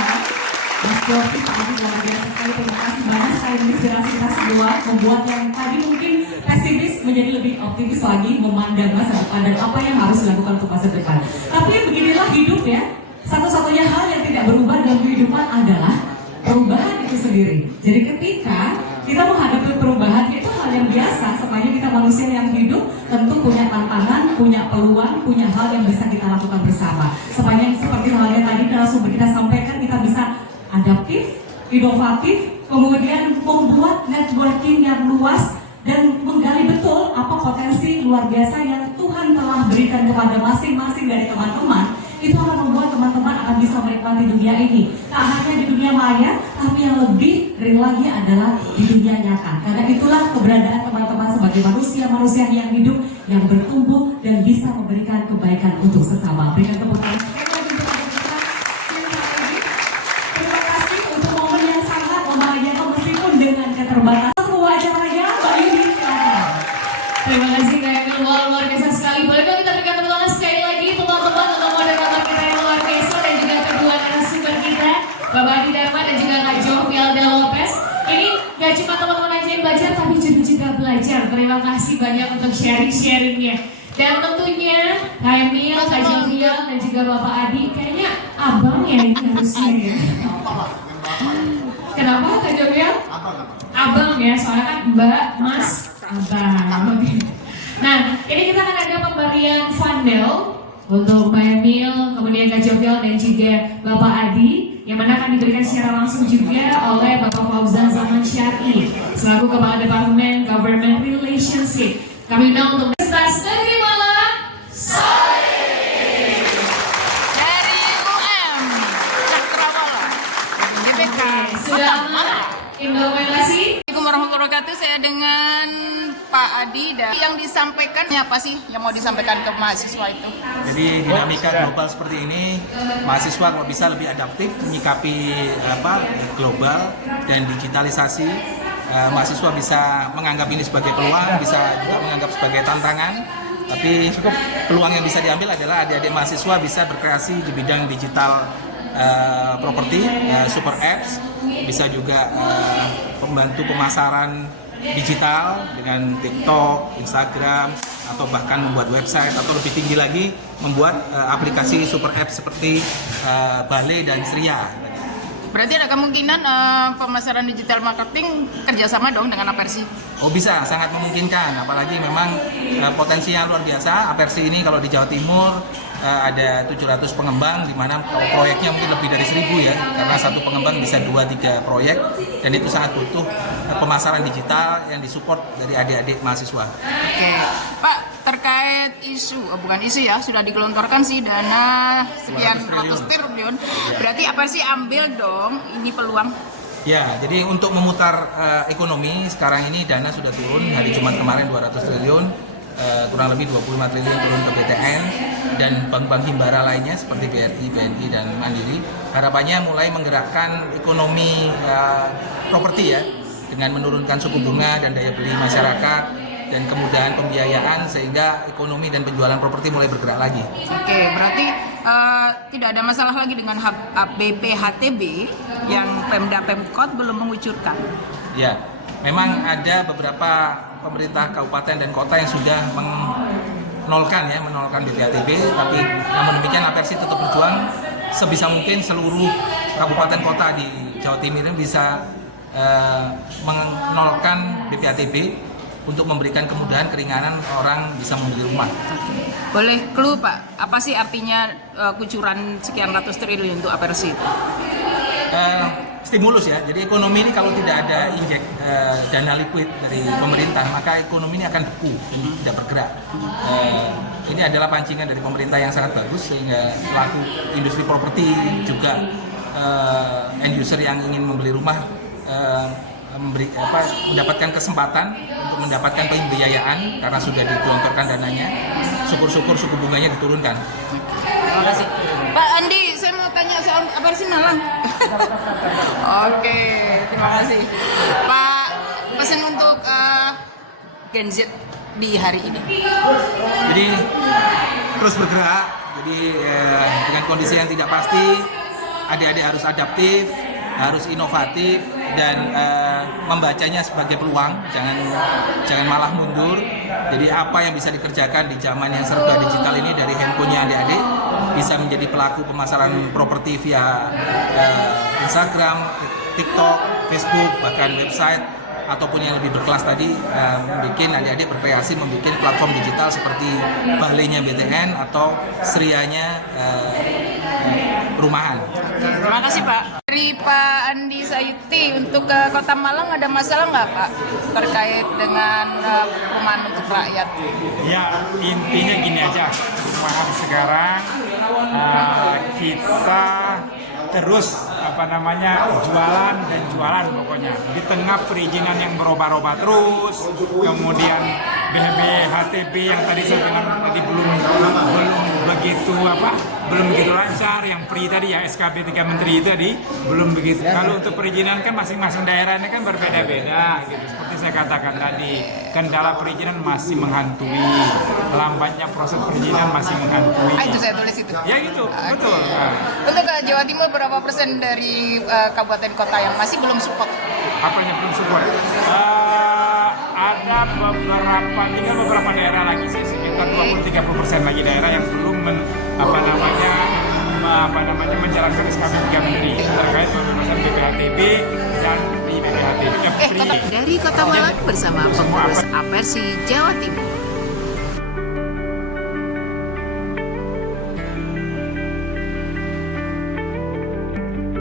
Mas Yofi, Pak Adi luar biasa sekali. Terima kasih banyak sekali menginspirasi kita semua, membuat yang tadi mungkin pesimis menjadi lebih optimis lagi, memandang masa depan dan apa yang harus dilakukan untuk masa depan. Tapi beginilah hidup ya. Satu-satunya hal yang tidak berubah dalam kehidupan adalah perubahan itu sendiri. Jadi ketika kita menghadapi perubahan itu hal yang biasa, sepanjang kita manusia yang hidup tentu punya tantangan, punya peluang, punya hal yang bisa kita lakukan bersama. Sepanjang seperti halnya tadi narasumber kita sampaikan, kita bisa adaptif, inovatif, kemudian membuat networking yang luas dan menggali betul apa potensi luar biasa yang Tuhan telah berikan kepada masing-masing dari teman-teman. Itu akan membuat teman-teman akan bisa menikmati dunia ini. Tak hanya di dunia maya, tapi yang lebih real lagi adalah di dunia nyata. Karena itulah keberadaan teman-teman sebagai manusia-manusia yang hidup, yang bertumbuh dan bisa memberikan kebaikan untuk sesama. Berikan tepuk tangan sekali lagi untuk kita. Terima kasih untuk momen yang sangat membahagiakan meskipun dengan keterbatasan. Semua acaranya, Mbak Yudi, silakan. Terima kasih Kak Emil, luar biasa sekali. Boleh dong kita berikan tepuk tangan sekali lagi teman-teman untuk moderator kita yang luar biasa dan juga kedua narasumber kita, Bapak Adi Dharma dan juga Kak Jovi Alda Lopez. Ini gak cuma teman-teman aja yang belajar, tapi juga belajar. Terima kasih banyak untuk sharing-sharingnya. Dan tentunya Kak Emil, Kak Jovi dan juga Bapak Adi, kayaknya abang ya ini harusnya ya. Kenapa Kak Jovi? Abang ya, soalnya kan Mbak, Mas, Abang. Oke. Nah, ini kita akan ada pemberian fundel untuk Mbak Emil, kemudian Kak Jovial dan juga Bapak Adi, yang mana akan diberikan secara langsung juga oleh Bapak Fauzan Zaman Syari selaku Kepala Departemen Government Relationship. Kami undang untuk Universitas Negeri Malang. Dari UM, Cakra disampaikan apa sih yang mau disampaikan ke mahasiswa itu? Jadi dinamika global seperti ini, mahasiswa kalau bisa lebih adaptif menyikapi global dan digitalisasi. Mahasiswa bisa menganggap ini sebagai peluang, bisa juga menganggap sebagai tantangan. Tapi peluang yang bisa diambil adalah adik-adik mahasiswa bisa berkreasi di bidang digital properti, super apps, bisa juga membantu pemasaran digital dengan TikTok, Instagram, atau bahkan membuat website, atau lebih tinggi lagi membuat aplikasi super apps seperti Bale dan Sria. Berarti ada kemungkinan pemasaran digital marketing kerjasama dong dengan Apersi? Oh bisa, sangat memungkinkan. Apalagi memang potensinya luar biasa. Apersi ini kalau di Jawa Timur ada 700 pengembang, di mana proyeknya mungkin lebih dari 1000 ya. Karena satu pengembang bisa 2-3 proyek, dan itu sangat butuh pemasaran digital yang disupport dari adik-adik mahasiswa. Oke, Pak, terkait isu, bukan isu ya, sudah digelontorkan sih dana sekian ratus triliun. Berarti Apersi ambil dong ini peluang? Ya, jadi untuk memutar ekonomi sekarang ini dana sudah turun hari Jumat kemarin 200 triliun, kurang lebih 25 triliun turun ke BTN dan bank-bank himbara lainnya seperti BRI, BNI dan Mandiri. Harapannya mulai menggerakkan ekonomi properti ya, dengan menurunkan suku bunga dan daya beli masyarakat dan kemudahan pembiayaan sehingga ekonomi dan penjualan properti mulai bergerak lagi. Oke, berarti tidak ada masalah lagi dengan BPHTB yang Pemda Pemkot belum mengucurkan. Ya, memang ada beberapa pemerintah kabupaten dan kota yang sudah menolkan BPHTB, tapi namun demikian Apersi tetap berjuang sebisa mungkin seluruh kabupaten kota di Jawa Timur ini bisa menolkan BPHTB untuk memberikan kemudahan, keringanan orang bisa membeli rumah. Boleh clue Pak, apa sih artinya kucuran sekian ratus triliun untuk Apersi? Stimulus ya, jadi ekonomi ini kalau tidak ada injek dana liquid dari pemerintah, maka ekonomi ini akan beku, tidak bergerak. Ini adalah pancingan dari pemerintah yang sangat bagus, sehingga pelaku industri properti juga end user yang ingin membeli rumah mendapatkan kesempatan untuk mendapatkan pembiayaan karena sudah digelontorkan dananya. Syukur-syukur suku bunganya diturunkan. Terima kasih. Pak Andi, saya mau tanya soal Apersi Malang. Oke, terima kasih. Pak, pesan untuk Gen Z di hari ini. Jadi terus bergerak. Jadi dengan kondisi yang tidak pasti, adik-adik harus adaptif, harus inovatif dan membacanya sebagai peluang, jangan malah mundur. Jadi apa yang bisa dikerjakan di zaman yang serba digital ini dari handphonenya adik-adik bisa menjadi pelaku pemasaran properti via Instagram, TikTok, Facebook, bahkan website, ataupun yang lebih berkelas tadi bikin adik-adik berkreasi membuat platform digital seperti Balenya BTN atau Srianya Rumahan. Terima kasih Pak. Dari Pak Andi Sayuti, untuk ke Kota Malang ada masalah nggak Pak terkait dengan perumahan untuk rakyat? Ya, intinya gini aja, perumahan sekarang kita terus jualan dan jualan pokoknya di tengah perizinan yang berubah-ubah terus, kemudian BPHTB yang tadi saya bilang tadi belum begitu lancar, yang PRI tadi ya SKB 3 Menteri itu tadi belum begitu. Kalau untuk perizinan kan masing-masing daerahnya kan berbeda-beda gitu. Seperti saya katakan tadi, kendala perizinan masih menghantui, lambatnya proses perizinan masih menghantui. Itu saya tulis itu. Ya gitu, betul. Untuk Jawa Timur berapa persen dari kabupaten kota yang masih belum support? Apanya belum support? Ada beberapa daerah lagi sih, sekitar 20-30% lagi daerah yang belum menjalankan SKB 3 Menteri terkait pembebasan BPHTB dan BPHTB. Dari Kota Malang bersama pengurus Apersi Jawa Timur.